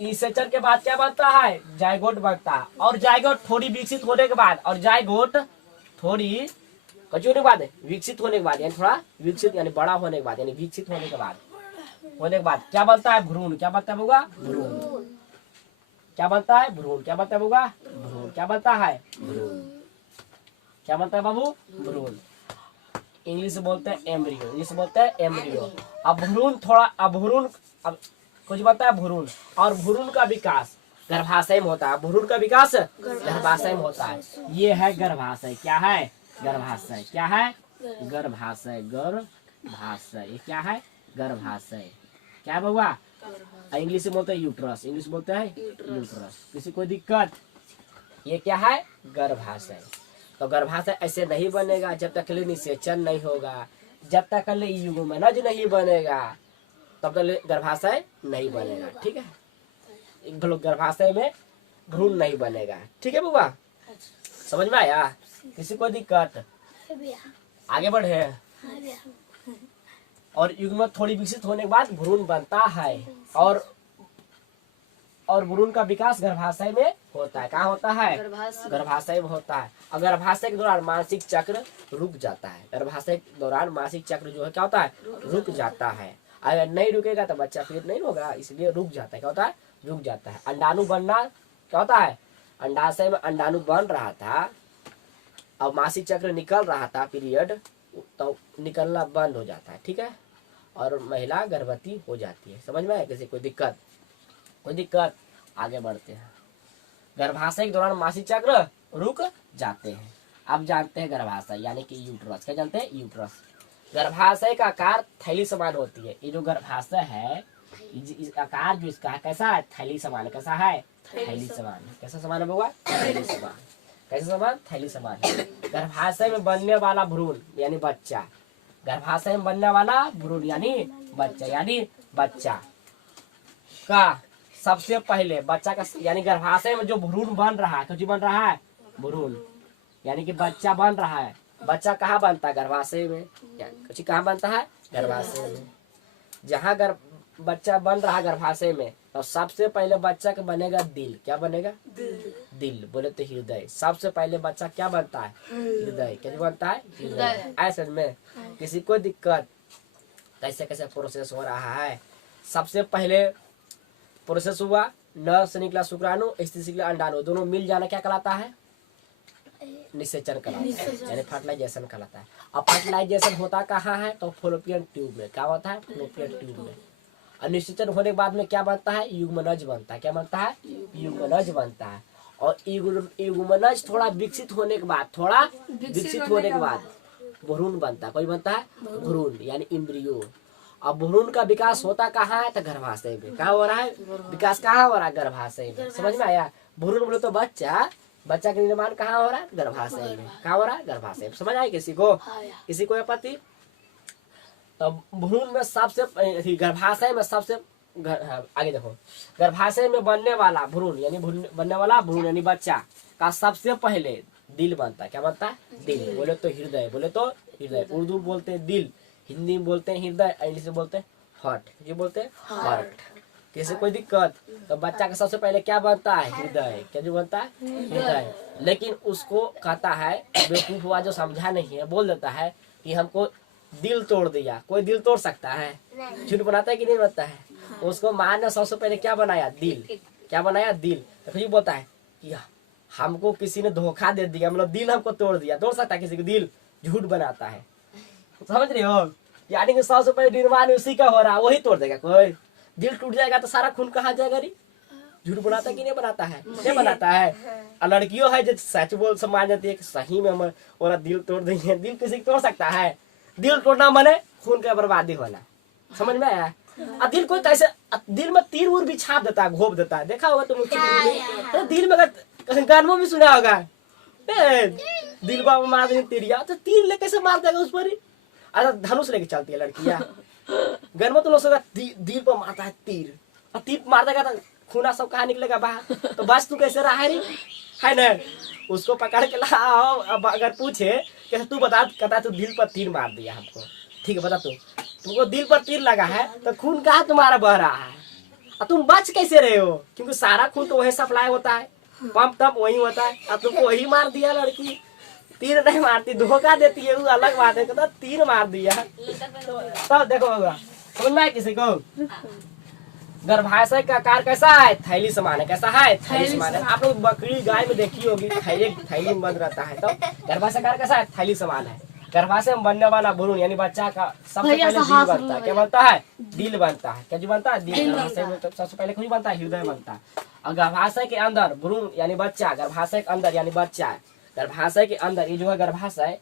निषेचन के बाद क्या बनता है, जायगोट बनता है। और जायगोट थोड़ी विकसित होने के बाद, और जायगोट थोड़ी कचू होने के बाद, विकसित होने के बाद, यानी थोड़ा विकसित यानी बड़ा होने के बाद, यानी विकसित होने के बाद क्या बनता है, भ्रूण। क्या बनता है बउआ, भ्रूण। क्या बनता है, भ्रूण। क्या बनता है बउआ, भ्रूण। क्या बनता है, भ्रूण। क्या बनता है बाबू, भ्रूण। इंग्लिश बोलते हैं एम्ब्रियो, इंग्लिश बोलते हैं एम्ब्रियो। अब भ्रूण थोड़ा, अब भ्रूण, अब कुछ बनता है भ्रूण। और भ्रूण का विकास गर्भाशय में होता है। भ्रूण का विकास गर्भाशय में होता है। ये है गर्भाशय। क्या है, गर्भाशय। क्या है, गर्भाशय, गर्भाशय ये क्या है? गर्भाशय। क्या है बउआ? इंग्लिश में बोलते हैं यूट्रस, इंग्लिश बोलते हैं यूट्रस। किसी कोई दिक्कत? ये क्या है? गर्भाशय। तो गर्भाशय ऐसे नहीं बनेगा जब तक ले निषेचन नहीं होगा, जब तक ले युग्मनज नहीं बनेगा तब तक गर्भाशय नहीं बनेगा। ठीक है, गर्भाशय में भ्रूण नहीं बनेगा। ठीक है बुआ, समझ में आया? किसी को दिक्कत? आगे बढ़े। और युग्म थोड़ी विकसित होने के बाद भ्रूण बनता है और भ्रूण का विकास गर्भाशय में होता है। कहाँ होता है? गर्भाशय में होता है। और गर्भाशय के दौरान मानसिक चक्र रुक जाता है। गर्भाशय के दौरान मानसिक चक्र जो है क्या होता है? रुक जाता है। अगर नहीं रुकेगा तो बच्चा फिर नहीं होगा, इसलिए रुक जाता है। क्या होता है? रुक जाता है। अंडाणु बनना क्या होता है? अंडाशय में अंडाणु बन रहा था, अब मासिक चक्र निकल रहा था पीरियड, तो निकलना बंद हो जाता है। ठीक है, और महिला गर्भवती हो जाती है। समझ में आया? किसी कोई दिक्कत? कोई दिक्कत? आगे बढ़ते हैं। गर्भाशय के दौरान मासिक चक्र रुक जाते हैं। अब जानते हैं गर्भाशय यानी कि यूट्रस। क्या जानते हैं? यूट्रस। गर्भाशय का आकार थैली समान होती है। ये जो गर्भाशय है, इस आकार जो इसका कैसा है? थैली समान। कैसा है? थैली समान। कैसा समान है बउआ? थैली समान। कैसे समान? थैली समान। गर्भाशय में बनने वाला भ्रूण यानी बच्चा, गर्भाशय में बनने वाला भ्रूण यानी बच्चा का सबसे पहले बच्चा का यानी गर्भाशय में जो भ्रूण बन रहा है, कुछ बन रहा है? भ्रूण यानी कि बच्चा बन रहा है। बच्चा कहाँ बनता है? गर्भाशय में। कुछ कहाँ बनता है? गर्भाशय में। जहाँ बच्चा बन रहा है गर्भाशय में, तो सबसे पहले बच्चा का बनेगा दिल। क्या बनेगा? दिल बोले तो हृदय। सबसे पहले बच्चा क्या बनता है? हृदय। क्या बनता है? हृदय। ऐसे में किसी को दिक्कत? कैसे कैसे प्रोसेस हो रहा है? सबसे पहले प्रोसेस हुआ, नर से निकला शुक्राणु, स्त्री से निकला अंडाणु, दोनों मिल जाना क्या कहलाता है? निषेचन कहलाता है, यानी फर्टिलाइजेशन कहलाता है। अब फर्टिलाइजेशन होता कहाँ है? तो फॉलोपियन ट्यूब में। क्या होता है? फॉलोपियन ट्यूब में। और निषेचन होने के बाद में क्या बनता है? युग्मनज बनता है। क्या बनता है? युग्मनज बनता है। और युग्मनज थोड़ा विकसित होने के बाद भ्रूण बनता है। कोई बनता है? भ्रूण यानी इम्ब्रियो। अब भ्रूण का विकास होता कहाँ है? तो गर्भाशय में। कहाँ हो रहा है विकास? कहाँ हो रहा है? गर्भाशय में। समझ में आया? भ्रूण बोले तो बच्चा का निर्माण कहाँ हो रहा है? गर्भाशय में। कहाँ हो रहा है? गर्भाशय में। समझ आया किसी को? किसी को आपत्ति? तो भ्रूण में सबसे गर्भाशय में सबसे आगे देखो, गर्भाशय में बनने वाला भ्रूण यानी बच्चा का सबसे पहले दिल बनता है। क्या बनता है? दिल बोले तो हृदय। बोले तो हृदय। उर्दू बोलते हैं दिल, हिंदी में बोलते हैं हृदय, इंग्लिश में बोलते हैं हार्ट। ये बोलते हैं हार्ट। किसी कोई दिक्कत? तो बच्चा का सबसे पहले क्या बनता है? हृदय। क्या जो बनता है? हृदय। लेकिन उसको कहता है, बेवकूफ हुआ जो समझा नहीं है, बोल देता है कि हमको दिल तोड़ दिया। कोई दिल तोड़ सकता है? झूठ बनाता है कि नहीं बनता है? उसको माँ ने सबसे पहले क्या बनाया? दिल। क्या बनाया? दिल। तो फिर बोलता है कि हमको किसी ने धोखा दे दिया, मतलब दिल हमको तोड़ दिया। तोड़ सकता है किसी को दिल? झूठ बनाता है। समझ रहे हो? यानी कि सबसे पहले निर्माण उसी का हो रहा है, वही तोड़ देगा। कोई दिल टूट जाएगा तो सारा खून कहाँ जाएगा? री झूठ बनाता है कि नहीं बनाता है? नहीं बनाता है। और लड़कियों है जो सच बोल मान जाती है कि सही में हम और दिल तोड़ देंगे। दिल किसी को तोड़ सकता है? दिल तोड़ना माने खून का बर्बादी होना। समझ में आया? दिल को कैसे दिल में तीर उर भी छाप देता है, घोप देता है। देखा होगा तुम? तो दिल में अगर गानों में भी सुना होगा, दिल को मार देंगे तीरिया, तो तीर ले कैसे मार देगा उस पर? अच्छा, धनुष लेके चलती है लड़कियां। घर में तो लोग दिल पर मारता है तीर, और तीर मार देगा तो खूना सब कहाँ निकलेगा बाहर? तो बस तू कैसे रहा है ना? उसको पकड़ के लाओ। अब अगर पूछे कैसे, तू बता, कहता तू दिल पर तीर मार दिया हमको। ठीक है, बता तुमको दिल पर तीर लगा है तो खून कहाँ तुम्हारा बह रहा है? और तुम बच कैसे रहे हो? क्योंकि सारा खून तो वही सप्लाई होता है, पंप तब वही होता है। अब तुमको वही मार दिया। लड़की तीर नहीं मारती, धोखा देती है, वो अलग बात है। कहता तीर मार दिया तो देखो होगा। समझ में आया किसी को? गर्भाशय का आकार कैसा है? थैली समान है। कैसा है? थैली समान है। आप लोग बकरी गाय में देखी होगी, थैली में बंद रहता है। तो गर्भाशय का आकार कैसा है? थैली समान है। गर्भाशय में बनने वाला भ्रूण यानी बच्चा का सबसे पहले दिल बनता है। क्या बनता है? दिल बनता है। क्या जो बनता है? दिल। गर्भाशय में सबसे पहले कुछ बनता है? हृदय बनता है। और गर्भाशय के अंदर भ्रूण यानी बच्चा, गर्भाशय के अंदर यानी बच्चा, गर्भाशय के अंदर ये जो है गर्भाशय,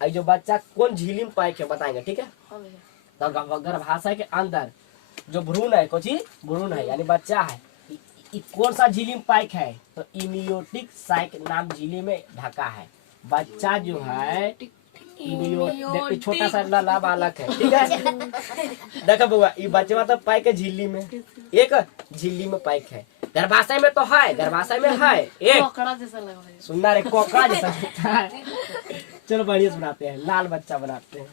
ये जो बच्चा कौन झिल्ली में पैक है बताएंगे, ठीक है। हाँ भैया। तो गर्भाशय के अंदर जो भ्रूण है, कुछ भ्रूण है यानी बच्चा है, कौन सा झिल्ली में पैक है, तो इमियोटिक साइक नाम झिल्ली में ढका है। बच्चा जो है छोटा सा लाला बालक है, ठीक है। देखो बउआ ये बच्चा तो पैक है झिल्ली में, एक झिल्ली में पैक है। गर्भाशय में तो है, गर्भाशय में है एक कोकड़ा जैसा लगा भैया। सुंदर है, कोकड़ा जैसा दिखता है। चलो बढ़िया से बनाते हैं, लाल बच्चा बनाते हैं।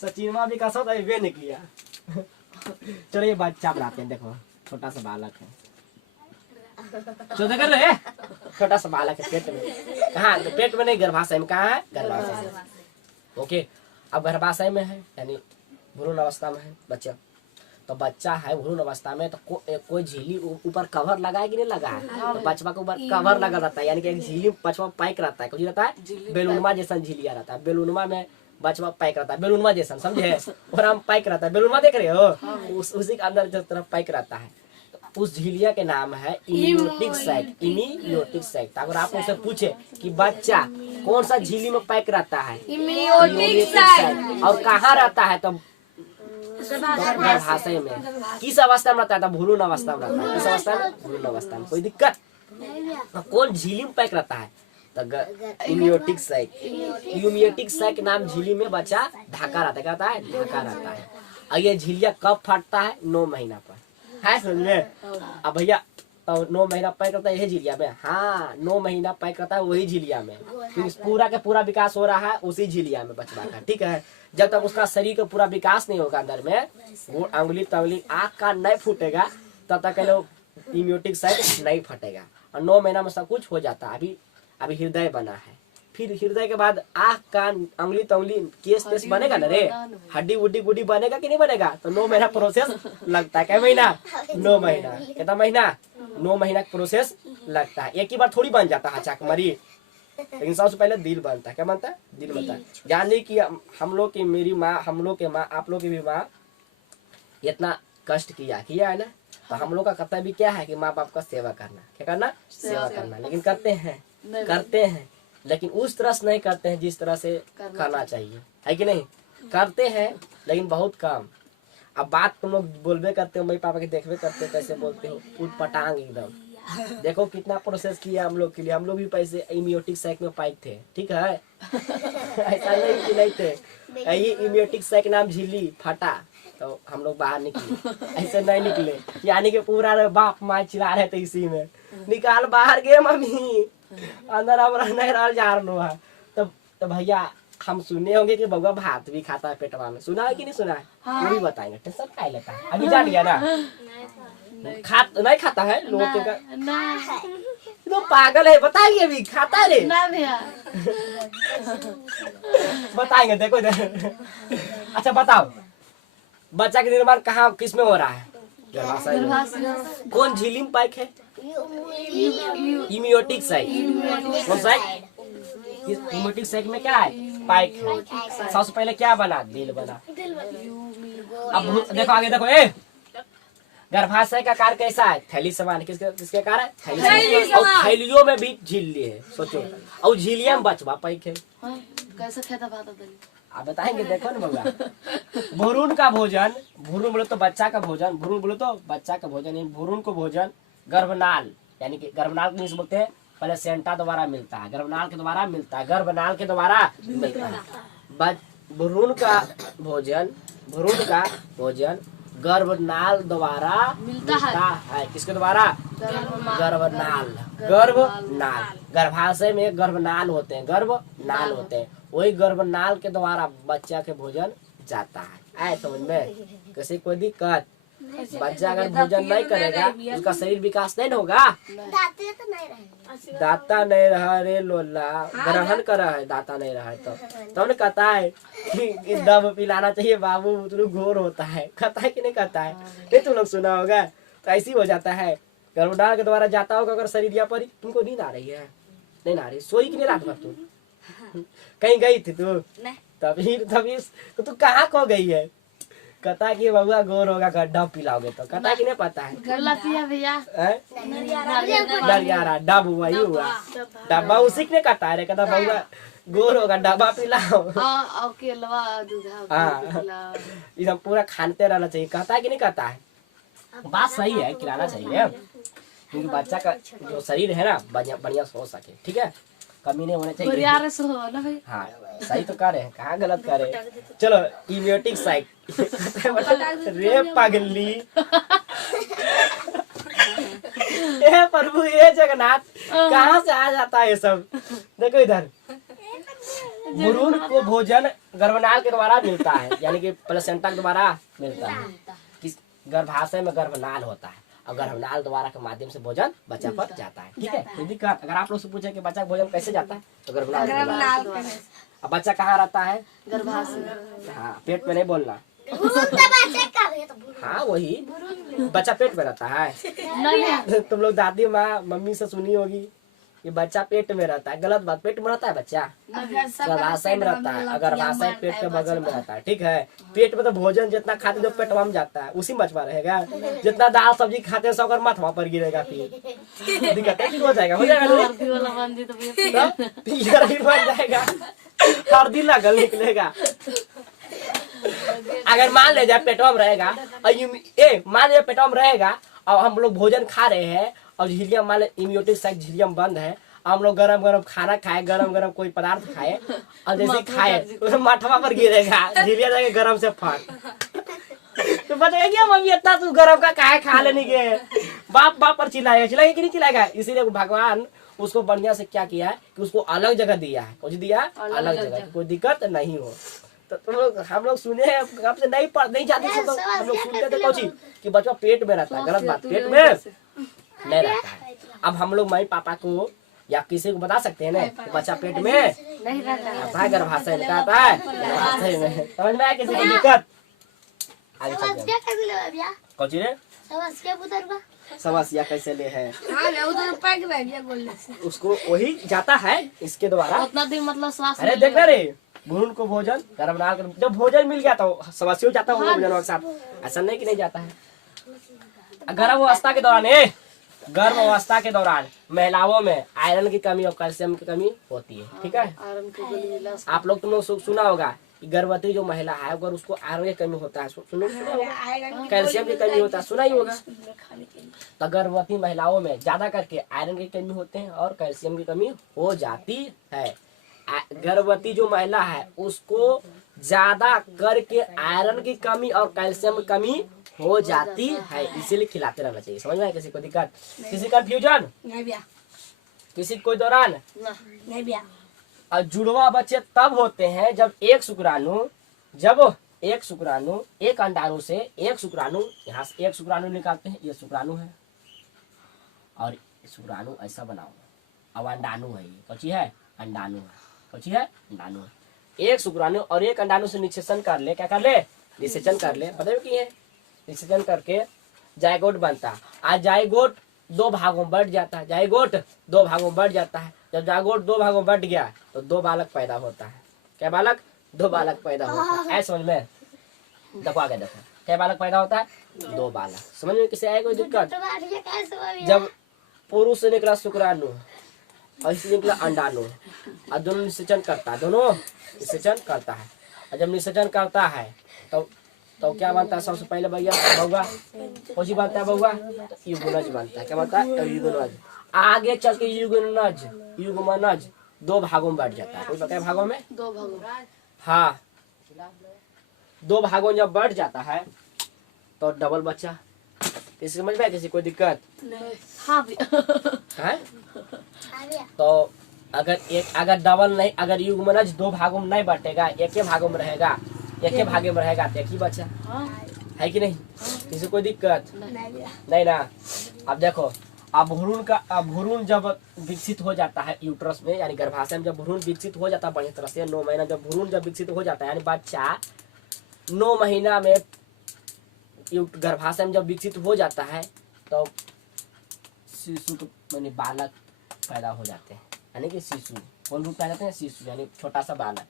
सचिनमा भी कैसा था वे निकलिया। चलो ये बच्चा बनाते हैं, देखो छोटा सा बालक है, चौदह कर रहे छोटा सा बालक है पेट में। कहाँ तो पेट में नहीं, गर्भाशय में। कहाँ है, गर्भाशय में। ओके, अब गर्भाशय में है यानी भ्रूण अवस्था में है बच्चा। तो बच्चा है भ्रूण अवस्था में, तो कोई झिल्ली ऊपर कवर लगा है कि नहीं लगा है, तो बचवा के ऊपर कवर लगा रहता है, यानी कि एक झिल्ली बचवा पैक रहता है। कुछ रहता है बेलूनमा जैसा झिल्लिया रहता है, बेलूनमा में बचवा पैक रहता है, बेलूनमा जैसा समझे, और हम पैक रहता है। बेलूनमा देख रहे हो, उसी के अंदर जो तरफ पैक रहता है, तो उस झिल्लिया के नाम है इमियोटिक साइक। इमियोटिक साइक। अगर आप उनसे पूछे कि बच्चा कौन सा झिल्ली में पैक रहता है, इमियोटिक साइक, और कहाँ रहता है, तो गर्भाशय में। किस अवस्था में रहता है, तो भ्रूण अवस्था में रहता है। किस अवस्था में, भ्रूण अवस्था में। कोई दिक्कत, तो कौन झिल्ली में पैक रहता है, तो इमियोटिक साइक। इमियोटिक साइक नाम झिल्ली में बच्चा ढका रहता है, क्या रहता है, ढका रहता है। और ये झिल्लिया कब फटता है, 9 महीना पर है, समझ में। अब भैया तो 9 महीना पैक रहता है यही झिल्लिया में, हाँ 9 महीना पैक रहता है वही झिल्लिया में। तो पूरा का पूरा विकास हो रहा है उसी झिल्लिया में बचवा का, ठीक है। जब तक उसका शरीर का पूरा विकास नहीं होगा अंदर में, वो अंगुली तंगुली आँख का नहीं फूटेगा, तब तक लोग इम्यूटिक साइड नहीं फटेगा। और 9 महीना में सब कुछ हो जाता है। अभी हृदय बना है, फिर हृदय के बाद आँख का अंगुली तंगुली केस तेस बनेगा ना रे, हड्डी उड्डी गुड्डी बनेगा कि नहीं बनेगा, तो 9 महीना प्रोसेस लगता है। क्या महीना, 9 महीना। कितना महीना, 9 महीना का प्रोसेस लगता है। एक ही बार थोड़ी बन जाता है चाक मरी, लेकिन सबसे पहले दिल बनता है। क्या बनता है, दिल बनता है। जान कि हम लोग की, मेरी माँ, हम लोग के माँ, आप लोग की भी माँ इतना कष्ट किया है ना, तो हम लोग का कर्तव्य क्या है कि माँ बाप का सेवा करना। क्या करना, सेवा करना। लेकिन करते हैं लेकिन उस तरह से नहीं करते हैं जिस तरह से करना चाहिए, है कि नहीं। करते हैं लेकिन बहुत कम। अब बात तुम लोग बोलबे करते हो, मम्मी पापा के देखबे करते हो कैसे बोलते हो, उठपटांग एकदम। देखो कितना प्रोसेस किया हम लोग के लिए, हम लोग भी पैसे इम्यूटिक साइक में पाइप थे, ठीक है। ऐसा नहीं कि नहीं थे, यही इम्यूटिक साइक नाम झिल्ली फटा तो हम लोग बाहर निकले, ऐसे नहीं निकले। यानी कि पूरा बाप माँ चिल्ला रहे थे इसी में, निकाल बाहर गए मम्मी, अंदर अब नहीं रह जा रहा है। तो भैया हम सुने होंगे कि बउआ भात भी खाता है पेटवा में, सुना है कि नहीं सुना है, वो भी बताएंगे। टेंशन खा लेता है, अभी जान गया ना, नहीं खाता है लोग के तो पागल है, बताइए अभी खाता है रे ना भैया। बताएंगे, देखो अच्छा बताओ, बच्चा का निर्माण कहाँ किस में हो रहा है, गर्भाशय में। कौन झिल्ली में पैक है, इम्यूटिक साइक। कौन साइक, इम्यूटिक साइक में क्या है, पैक है। सबसे पहले क्या बना, दिल बना। अब देखो आगे देखो, गर्भाशय का आकार कैसा है, थैली समान। किसके आकार है, थैली। और थैलियों में भी झिल्ली है, सोचो। और झिल्लिया में बचवा पैक है। कैसे खाता भात दली, आप बताएंगे, देखो ना बउआ। भ्रूण का भोजन, भ्रूण बोले तो बच्चा का भोजन, भ्रूण बोले तो बच्चा का भोजन, भ्रूण को भोजन गर्भनाल, यानी कि गर्भनाल को नहीं बोलते हैं, पहले सेंटा द्वारा मिलता है, गर्भनाल के द्वारा मिलता है, गर्भनाल के द्वारा मिलता है। भ्रूण का भोजन गर्भनाल द्वारा मिलता है। किसके द्वारा, गर्भनाल। गर्भाशय में गर्भनाल होते हैं, वही गर्भनाल के द्वारा बच्चा के भोजन जाता है। आए समझ में, किसी कोई दिक्कत। बच्चा अगर भोजन नहीं करेगा उसका शरीर विकास नहीं होगा। दाता नहीं रहा रे लोला, ग्रहण करा है, दाता नहीं रहा है तो ने कहता है कि दम पिलाना चाहिए बाबू, तुम घोर होता है, कहता है कि नहीं कहता है, नहीं तुम लोग सुना होगा। तो ऐसी हो जाता है, गर्भनाल के द्वारा जाता होगा अगर शरीर पर। तुमको नींद आ रही है, नहीं आ रही, सोई कि नहीं रात भर, तुम कहीं गई थी तू, तभी तो तू कहाँ खो गई है। कहता कि बउआ गोर होगा, गड्ढा पिलाओगे तो, कहता कि नहीं पता है, नरियारा डब हुआ, ये हुआ डब्बा, उसी ने कहता है। कहता बउआ गोर होगा डब्बा पिलाओ। हाँ अकेलवा दूध हाँ। पिलाओ। एकदम पूरा खानते रहना चाहिए। कहता है कि नहीं कहता है? बात सही है, खिलाना चाहिए क्योंकि बच्चा का जो शरीर है ना बढ़िया बढ़िया हो सके, ठीक है, कमी नहीं होना चाहिए। परिवार से हो ना भाई। हाँ सही तो कर रहे हैं, कहाँ गलत कर रहे हैं। चलो इम्यूनिटिक साइट रे पागली। ए प्रभु ये जगन्नाथ कहाँ से आ जाता है ये सब। देखो इधर भ्रूण को भोजन गर्भनाल के द्वारा मिलता है, यानी कि प्लेसेंटा के द्वारा मिलता है। किस गर्भाशय में गर्भनाल होता है और गर्भनाल द्वारा के माध्यम से भोजन बच्चा पर जाता है, ठीक है। कोई दिक्कत अगर आप लोग से पूछे कि बच्चा का भोजन कैसे जाता है तो गर्भनाल के द्वारा। अब बच्चा कहाँ रहता है? गर्भाशय। हाँ पेट में नहीं बोलना। हाँ वही बच्चा पेट में रहता है। नहीं तुम लोग दादी माँ मम्मी से सुनी होगी कि बच्चा पेट में रहता है, गलत बात। पेट में रहता है बच्चा, गर्भाशय में रहता है। अगर गर्भाशय पेट के बगल में रहता है, ठीक है। पेट में तो भोजन जितना खाते जो पेटवा में जाता है उसी मचवा रहेगा। जितना दाल सब्जी खाते हैं सब अगर मथवा पर गिरेगा फिर दिक्कत है कि हो जाएगा हल्दी वाला बंदी तो भैया पीला ही बन जाएगा, हल्दी लगल निकलेगा। अगर मान ले जाए पेटवा में रहेगा मान ले पेटवा में रहेगा और हम लोग भोजन खा रहे हैं और झिलियम मान ले इम्यूनिटिक साइट झिलियम बंद है, हम लोग गरम गरम खाना खाए, गरम गरम कोई पदार्थ खाए और जैसे खाए तो मठवा पर गिरेगा, झिलिया जाएगा गरम से फट। तो बताएगा क्या मम्मी इतना तू गरम का काहे खा लेने के। बाप बाप पर चिल्लाएगा, चिल्लाएगा कि नहीं चिल्लाएगा। इसीलिए भगवान उसको बढ़िया से क्या किया है कि उसको अलग जगह दिया है। कुछ दिया अलग जगह, कोई दिक्कत नहीं हो। तो तुम लोग हम लोग सुने हैं आपसे नहीं जाते थे तो हम लोग सुनते थे कोची कि बच्चा पेट में रहता है, गलत बात। पेट में नहीं रहता है। अब हम लोग मम्मी पापा को या किसी को बता सकते हैं ना कि बच्चा पेट में नहीं रहता है, गर्भाशय में रहता है, गर्भाशय में। समझ में आया किसी को दिक्कत? आगे चलते हैं। कोची रे समस्या कैसे ले है उसको वही जाता है इसके द्वारा। उतना दिन मतलब स्वास्थ्य। अरे देख रे भ्रूण को भोजन गर्भनाल जब भोजन मिल गया तो समस्या जाता है भोजन के साथ। ऐसा नहीं कि नहीं जाता है। गर्भावस्था के दौरान गर्भावस्था के दौरान महिलाओं में आयरन की कमी और कैल्शियम की कमी होती है, ठीक है। आयरन की गोली मिला। आप लोग तुम लोग सुना होगा कि गर्भवती जो महिला है अगर उसको आयरन की कमी होता है, सुना होगा, कैल्शियम की कमी होता है, सुना ही होगा। तो गर्भवती महिलाओं में ज्यादा करके आयरन की कमी होते हैं और कैल्शियम की कमी हो जाती है। गर्भवती जो महिला है उसको ज्यादा करके आयरन की कमी और कैल्शियम की कमी हो जाती है, इसीलिए खिलाते रहना चाहिए। समझ में आया किसी को दिक्कत, किसी कंफ्यूजन, किसी कोई दौरान नहीं भैया। और जुड़वा बच्चे तब होते हैं जब एक शुक्राणु एक अंडाणु से एक शुक्राणु यहाँ से एक शुक्राणु निकालते हैं, ये शुक्राणु है और शुक्राणु ऐसा बनाओ अब अंडाणु है, ये कौची है अंडाणु है, कौची है अंडाणु है। एक शुक्राणु और एक अंडाणु से निषेचन कर ले, क्या कर ले निषेचन कर ले, पता है कि है निषेचन करके जायगोट बनता है। आज जायगोट दो भागों में बढ़ जाता है, जायगोट दो भागों में बढ़ जाता है। जब जायगोट दो भागों में बढ़ गया तो दो बालक पैदा होता है। क्या बालक? दो बालक पैदा होता है। ऐसा समझ में देखो, आगे देखो क्या बालक पैदा होता है? दो बालक। समझ में किसे आएगा दिक्कत? जब पुरुष से निकला शुक्राणु और इससे निकला अंडाणु और दोनों निषेचन करता है, दोनों निषेचन करता है। और जब निषेचन करता है तो क्या बनता है? सबसे पहले भैया बउआ कौची बनता है? बउआ युगनज बनता है। क्या बनता है? युगनज। आगे चल के युगमनज दो भागों में बढ़ जाता है। कोई पता है भागों में? दो भागों। हाँ, दो भागों में जब बढ़ जाता है तो डबल बच्चा। किसी समझ में किसी कोई दिक्कत? हाँ भैया। है तो अगर डबल नहीं, अगर युग्मनज दो भागों में नहीं बटेगा, एक ही भागों में रहेगा, एक ही भागे में रहेगा तो एक ही बच्चा है कि नहीं? किसी कोई दिक्कत नहीं ना? अब देखो अब भ्रूण जब विकसित हो जाता है यूट्रस में, यानी गर्भाशय में जब भ्रूण विकसित हो जाता है बढ़िया तरह से, 9 महीना जब भ्रूण जब विकसित हो जाता है, यानी बच्चा 9 महीना में गर्भाशय में जब विकसित हो जाता है तो शिशु यानी बालक पैदा हो जाते हैं, यानी कि शिशु कौन रूप में आ जाते हैं? शिशु यानी छोटा सा बालक।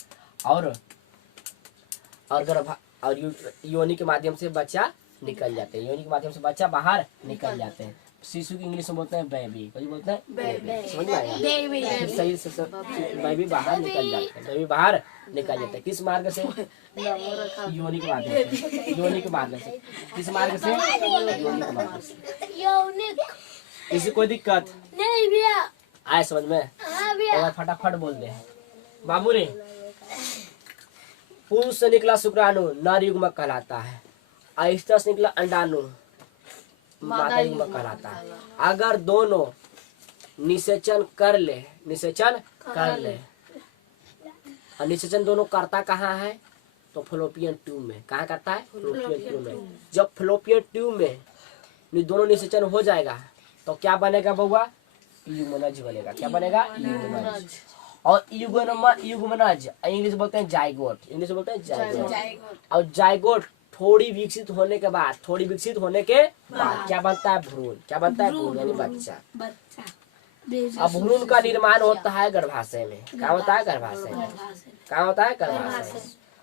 और योनि के माध्यम से बच्चा निकल जाते हैं, योनि के माध्यम से बच्चा बाहर निकल जाते हैं। शिशु की इंग्लिश में बोलते हैं बेबी, कभी बोलते हैं बेबी, समझ में आया? बेबी फिर सही से बेबी बाहर निकल जाता है, बेबी बाहर निकल जाता है। किस मार्ग से? योनि के माध्यम से, योनि के माध्यम से। किस मार्ग से? योनि के माध्यम से। किसी कोई दिक्कत नहीं भैया। आए समझ में? और फटाफट बोल दे बाबू रे। पुरुष से निकला शुक्राणु नर युग्मक कहलाता है, स्त्री से निकला अंडाणु मादा युग्मक कहलाता है। अगर दोनों निषेचन कर ले, निषेचन कर ले, और निषेचन दोनों करता कहाँ है? तो फ्लोपियन ट्यूब में। कहाँ करता है? फ्लोपियन ट्यूब में। जब फ्लोपियन ट्यूब में दोनों निषेचन हो जाएगा तो क्या बनेगा बउआ? यूगमनज बनेगा। क्या बनेगा? यूगमनज। और यूगमनज इंग्लिश बोलते हैं जाइगोट, इंग्लिश बोलते हैं जाइगोट। और जाइगोट थोड़ी विकसित होने के बाद, थोड़ी विकसित होने के बाद क्या बनता है? भ्रूण। क्या बनता है? भ्रूण यानी बच्चा। अब भ्रूण का निर्माण होता है गर्भाशय में। क्या होता है? गर्भाशय में। क्या होता है? गर्भाशय में।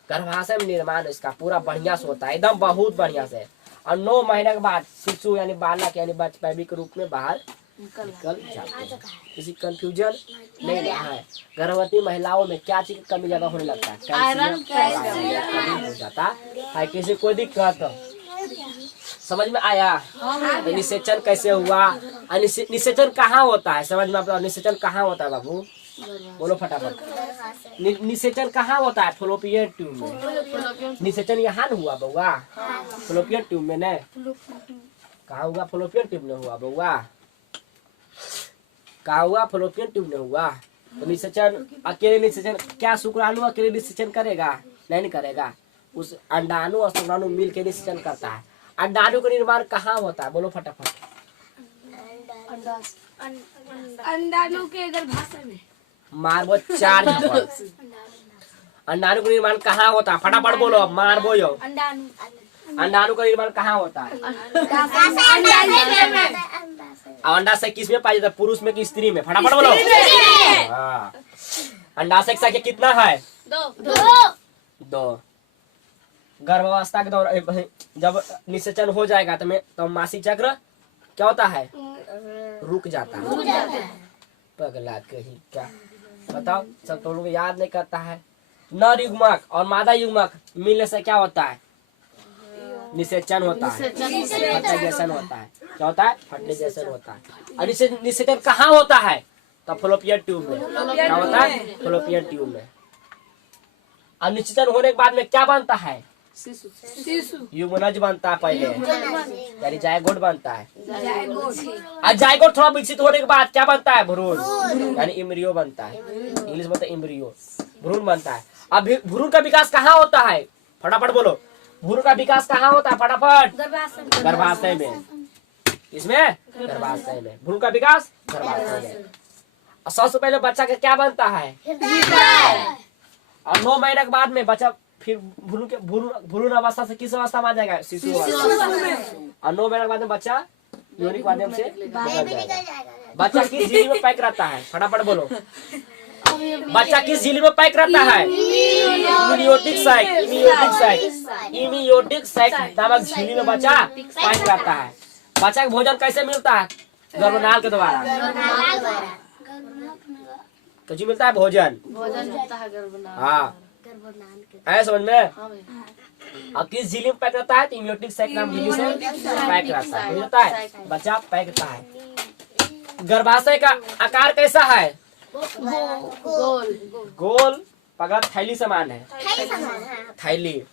गर्भाशय में निर्माण इसका पूरा बढ़िया से होता है, एकदम बहुत बढ़िया से। और 9 महीने के बाद शिशु यानी बालक यानी बेबी के रूप में बाहर निकल जाते हैं। किसी कंफ्यूजन नहीं रहा है? गर्भवती महिलाओं में क्या चीज की कमी ज्यादा होने लगता है? कैल्शियम हो जाता है। किसी कोई दिक्कत समझ में आया? निषेचन कैसे हुआ? निषेचन कहाँ होता है? समझ में आता? निषेचन कहाँ होता है बाबू? बोलो फटाफट। निषेचन कहाँ होता है? फ्लोपियन ट्यूब में। निषेचन यहाँ न हुआ बउआ? फ्लोपियन ट्यूब में न कहाँ हुआ? फ्लोपियन ट्यूब में हुआ बउआ। कहाँ हुआ? फ्लोपियन ट्यूब में हुआ। तो निषेचन अकेले निषेचन क्या शुक्राणु अकेले निषेचन करेगा? नहीं करेगा। उस अंडाणु और शुक्राणु मिल के निषेचन करता है। अंडाणु का निर्माण कहाँ होता है? बोलो फटाफट। अंडाणु के गर्भाशय में। मारबो 4 झपट। अंडाणु का निर्माण कहाँ होता है? फटाफट बोलो, मारबो यो। अंडाणु का निर्माण कहाँ होता है? अंडाशय किस में पाया जाता है? पुरुष में कि स्त्री में? फटाफट बोलो। हाँ। अंडाशय की संख्या कितना है? 2। गर्भावस्था के दौरान जब निषेचन हो जाएगा तो मासिक चक्र क्या होता है? रुक जाता है। पगला कहीं क्या बताओ, सब तो लोग याद नहीं करता है। नर युग्मक और मादा युग्मक मिलने से क्या होता है? निषेचन होता है, फर्टिलाइजेशन होता है। क्या होता है? फर्टिलाइजेशन होता है। और निषेचन कहाँ होता है? तो फ्लोपियन ट्यूब में। क्या होता है? फ्लोपियन ट्यूब में। और निषेचन होने के बाद में क्या बनता है? यूगमनज बनता है पहले, यानी जायगोट बनता है। और जायगोट थोड़ा विकसित होने के बाद क्या बनता है? भ्रूण यानी इम्ब्रियो बनता है। इंग्लिश बोलते हैं इम्ब्रियो, भ्रूण बनता है। अब भ्रूण का विकास कहाँ होता है? फटाफट बोलो। भ्रूण का विकास कहाँ होता है? फटाफट। गर्भाशय में। इसमें गर्भाशय में भ्रूण का विकास गर्भाशय में। और सबसे पहले बच्चा का क्या बनता है? और 9 महीने के बाद में बच्चा फिर भ्रूण अवस्था से किस अवस्था में आ जाएगा? शिशु अवस्था। और 9 महीने के बाद में बच्चा योनि के माध्यम से निकल जाएगा। बच्चा किस झिल्ली में पैक रहता है? फटाफट बोलो। बच्चा किस झिल्ली में पैक रहता है? इम्नियोटिक सैक। इम्नियोटिक सैक नामक झिल्ली में बच्चा पैक रहता है। बच्चा को भोजन कैसे मिलता है? गर्भनाल के द्वारा। कैसे मिलता है भोजन? हाँ, है समझ में? अब किस झिल्ली में पैक रहता है? तो इम्नियोटिक सैक नाम झिल्ली से पैक रहता है। मिलता है बच्चा पैक रहता है। गर्भाशय का आकार कैसा है? गोल पगला थैली समान है। थैली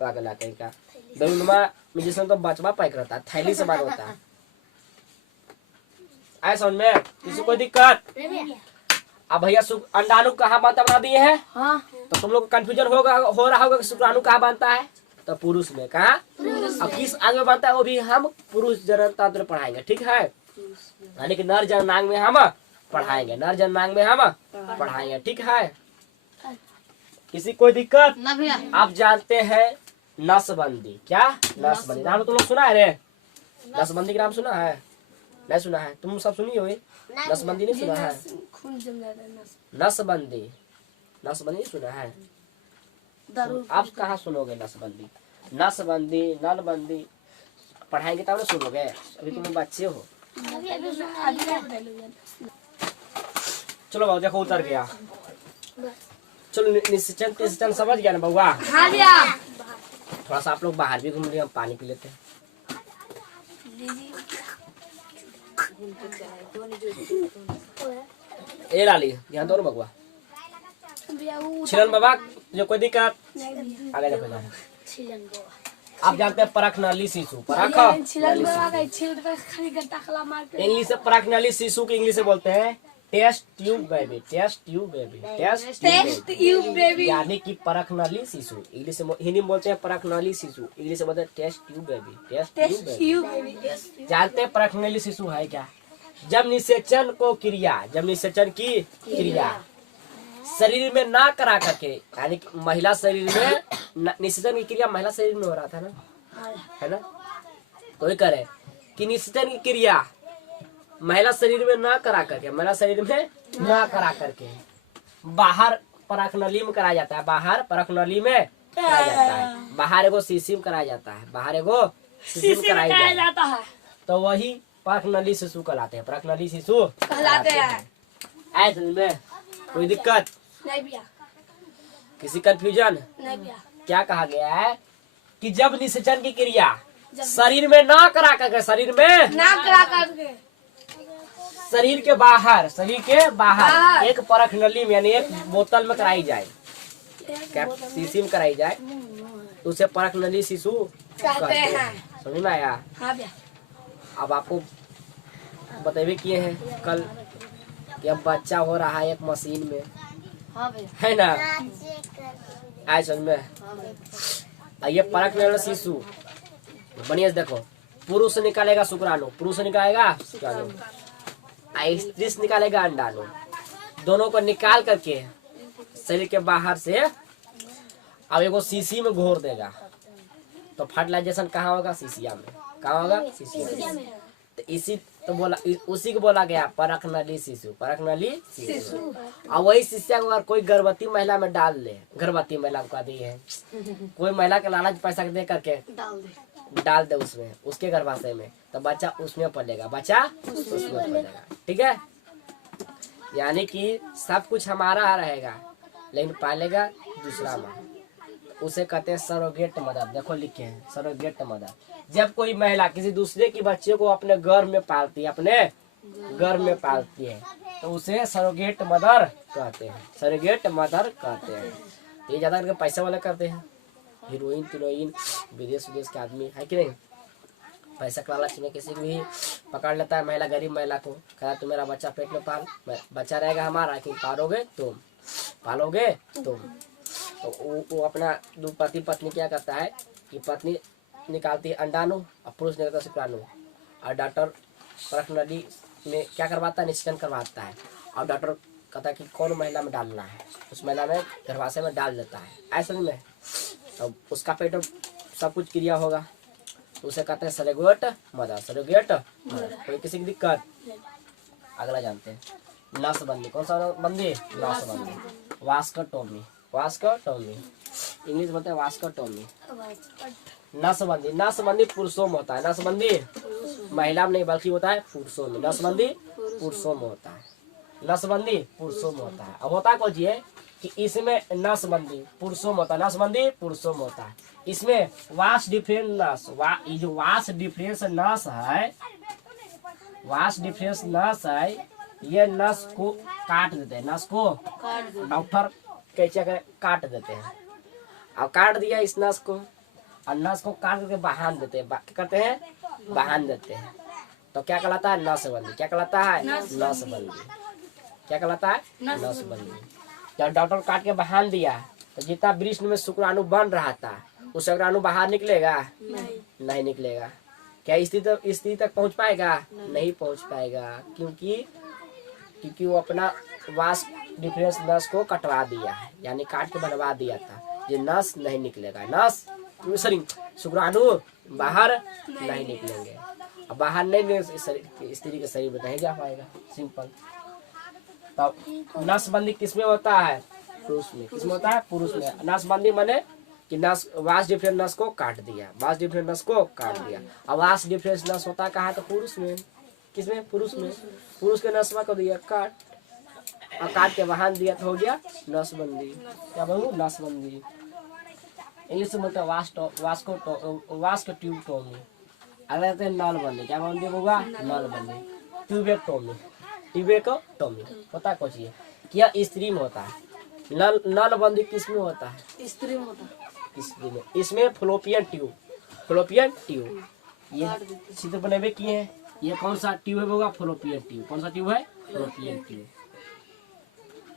पगला कहीं का दरुनमा में जिसमें तो बचवा पैक रहता है, थैली समान होता है। आए समझ में? किसी को दिक्कत? अब भैया अंडाणु कहाँ बनता बना दिए है? तो तुम लोग कंफ्यूजन हो रहा होगा कि शुक्राणु कहाँ बनता है? तो पुरुष में। कहाँ? अब किस अंग में बनता है वो भी हम पुरुष जनन तंत्र पढ़ाएंगे, ठीक है? यानी कि नर जननांग में हम पढ़ाएंगे, नर जननांग में हम पढ़ाएंगे, ठीक है? किसी कोई दिक्कत? आप जानते हैं नसबंदी। क्या? नसबंदी नाम तुम लोग सुना है रे? नसबंदी का नाम सुना है? नहीं सुना है? तुम सब सुनी हो? नसबंदी नहीं सुना है? नसबंदी नहीं सुना है? आप कहाँ सुनोगे नसबंदी? नसबंदी नलबंदी पढ़ाएंगे तब ना सुनोगे। अभी तुम बच्चे हो, चलो बाबू देखो उतर गया। चलो निश्चन समझ गया ना बउआ। हाँ भैया। थोड़ा सा आप लोग बाहर भी घूम लिए, हम पानी पी लेते हैं। ए लाली ध्यान दो ना बउआ। छिलन बाबा जो कोई दिक्कत आगे देखो जाओ। आप जानते हैं परखनली शिशु, परख इंग्लिश से परखनली शिशु की इंग्लिश से बोलते हैं test tube baby, test tube baby, test tube baby, यानी कि परखनली शिशु। इंग्लिश से हिंदी में बोलते हैं परखनली शिशु, इंग्लिश से बोलते हैं test tube baby, test tube baby. जानते हैं परखनली शिशु है क्या? जब निषेचन को क्रिया, जब निषेचन की क्रिया शरीर में ना करा करके, यानी कि महिला शरीर में निषेचन की क्रिया महिला शरीर में हो रहा था ना, है ना? तो ये करे कि निषेचन की क्रिया महिला शरीर में ना करा करके, महिला शरीर में ना करा करके बाहर परखनली में कराया जाता है, बाहर परखनली में कराया जाता है, बाहर एगो शीशी में कराया जाता है, बाहर एगो शीशी में कराया जाता है। तो वही परखनली शिशु कहलाते हैं, परखनली शिशु कहलाते हैं। ऐसे में कोई दिक्कत नहीं भैया, किसी कंफ्यूजन नहीं भैया। क्या कहा गया है कि जब निषेचन की क्रिया शरीर में ना करा करके, शरीर में ना करा करके शरीर के बाहर, शरीर के बाहर एक परखनली में यानी एक बोतल में कराई जाए, क्या शीशी में कराई जाए, तो उसे परखनली शिशु कहते हैं। समझ में आया? हाँ भैया। अब आपको बतेबे किए हैं कल कि अब बच्चा हो रहा है एक मशीन में, हाँ भैया। है ना? आए समझ में? ये परखनली शिशु बढ़िया से देखो, पुरुष निकालेगा शुक्राणु, पुरुष निकालेगा शुक्राणु, स्त्री से निकालेगा अंडाणु, दोनों को निकाल करके शरीर के बाहर से अब एगो शीशी में घोर देगा। तो फर्टिलाइजेशन कहाँ होगा? शीशिया में। कहाँ होगा? शीशिया में। तो इसी तो बोला, उसी को बोला गया परखनली शिशु, परखनली शिशु। और वही शिष्या को अगर कोई गर्भवती महिला में डाल ले, गर्भवती महिला को दी है, कोई महिला के लालच पैसा दे करके डाल दे उसमें, उसके गर्भाशय में, तो बच्चा उसमें पलेगा, बच्चा उसमें पलेगा। ठीक है? यानी कि सब कुछ हमारा रहेगा लेकिन पालेगा दूसरा माँ, उसे कहते हैं सरोगेट मदर। देखो लिखे हैं सरोगेट मदर। जब कोई महिला किसी दूसरे की बच्चे को अपने गर्भ में पालती है, अपने गर्भ में पालती है, तो उसे सरोगेट मदर कहते हैं, सरोगेट मदर कहते हैं। ये ज्यादा करके पैसे वाले करते हैं, हीरोइन तीरोइन विदेश के आदमी है कि नहीं, पैसा का लालच में किसी को भी पकड़ लेता है, महिला गरीब महिला को, कहता तू मेरा बच्चा पेट में पाल, बच्चा रहेगा हमारा, कि पालोगे तुम, पालोगे तुम। तो वो अपना पति पत्नी क्या करता है कि पत्नी निकालती है अंडाणु और पुरुष निकालता है शुक्राणु, और डॉक्टर परखनली में क्या करवाता है? निषेचन करवाता है, और डॉक्टर कहता है कि कौन महिला में डालना है, उस महिला में गर्भाशय में डाल देता है। ऐसा में अब उसका पेट सब कुछ क्रिया होगा, उसे कहते हैं सरोगेट मदर, सरोगेट मदर। कोई किसी की दिक्कत? अगला जानते हैं नसबंदी। कौन सा बंदी? नसबंदी, वास्कोटोमी, वास्कोटोमी, इंग्लिश बोलते हैं वास्कोटोमी। नसबंदी, नसबंदी पुरुषों में होता है, नसबंदी महिला में नहीं बल्कि होता है पुरुषों में, नसबंदी पुरुषों में होता है, नसबंदी पुरुषों में होता है। अब होता को जी है कि इसमें नसबंदी पुरुषों में होता है, नसबंदी पुरुषों में होता है। इसमें वास डिफरेंस नस, ये जो वास डिफरेंस नस है, वास डिफरेंस नस है, ये नस को काट देते हैं, नस को डॉक्टर कैसे काट देते हैं। अब काट दिया इस नस को, और नस को काट करके बांध देते हैं, क्या करते हैं? बांध देते हैं। तो क्या कहलाता है? नसबंदी। क्या कहलाता है? नसबंदी। क्या कहलाता है? नसबंदी। जब डॉक्टर काट के बांध दिया तो जितना वृष्ण में शुक्राणु बन रहा था, वो शुक्राणु बाहर निकलेगा? नहीं निकलेगा। क्या स्थिति तक पहुंच पाएगा? नहीं पहुंच पाएगा। क्योंकि वो अपना वास डिफरेंस नस को कटवा दिया है, यानी काट के बनवा दिया था, ये नस नहीं निकलेगा, नस सॉरी शुक्राणु बाहर नहीं निकलेंगे। अब बाहर नहीं स्त्री के शरीर में नहीं जा पाएगा, सिंपल। तब नसबंदी किसमें होता है? पुरुष में। किसमें होता है? पुरुष में। नसबंदी माने कि नस, वास डिफरेंस नस को काट दिया, वास डिफरेंस नस को काट दिया। अब वास डिफरेंस नस होता कहाँ? तो पुरुष में। किसमें? पुरुष में। पुरुष के नसवा को दिया काट, और काट के बांध दिया तो हो गया नसबंदी। क्या बोलूं? नसबंदी। इंग्लिश में बोलते हैं वास्कोट्यूबटोमी। अगला कहते हैं नलबंदी। क्या बंदी होगा? नलबंदी। ट्यूबेक्टोमी होता है कुछ ये क्या स्त्री में होता है। नलबंदी किस में होता है? स्त्री में होता स्त्री में। इसमें फ्लोपियन ट्यूब ये चित्र बने किए हैं। ये कौन सा ट्यूब है? होगा फ्लोपियन ट्यूब। कौन सा ट्यूब है? Fallopian tube.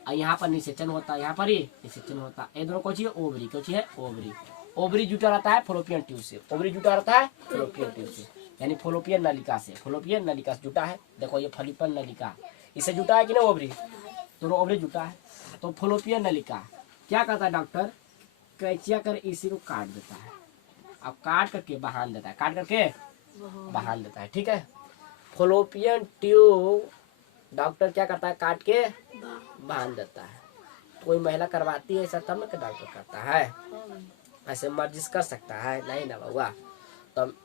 और यहाँ पर निषेचन होता है, यहाँ पर ही निषेचन होता है। ये दोनों कौन सी है? ओवरी। कौन सी है? ओवरी। ओवरी जुटा रहता है फ्लोपियन ट्यूब से। ओवरी जुटा रहता है फ्लोपियन ट्यूब से, यानी फ्लोपियन नलिका से। फ्लोपियन नलिका से जुटा है। देखो ये फलिपन नलिका इससे जुटा है कि ना? ओवरी, दोनों ओवरी जुटा है। तो फ्लोपियन नलिका क्या करता है डॉक्टर? कैचिया कर इसी को काट देता है। अब काट करके बांध देता है। काट करके बांध देता है। ठीक है। फ्लोपियन ट्यूब डॉक्टर क्या करता है? काट के बांध देता है। कोई महिला करवाती है ऐसा तब ना डॉक्टर करता है। ऐसे मर्जी कर सकता है? नहीं ना बाबा। तब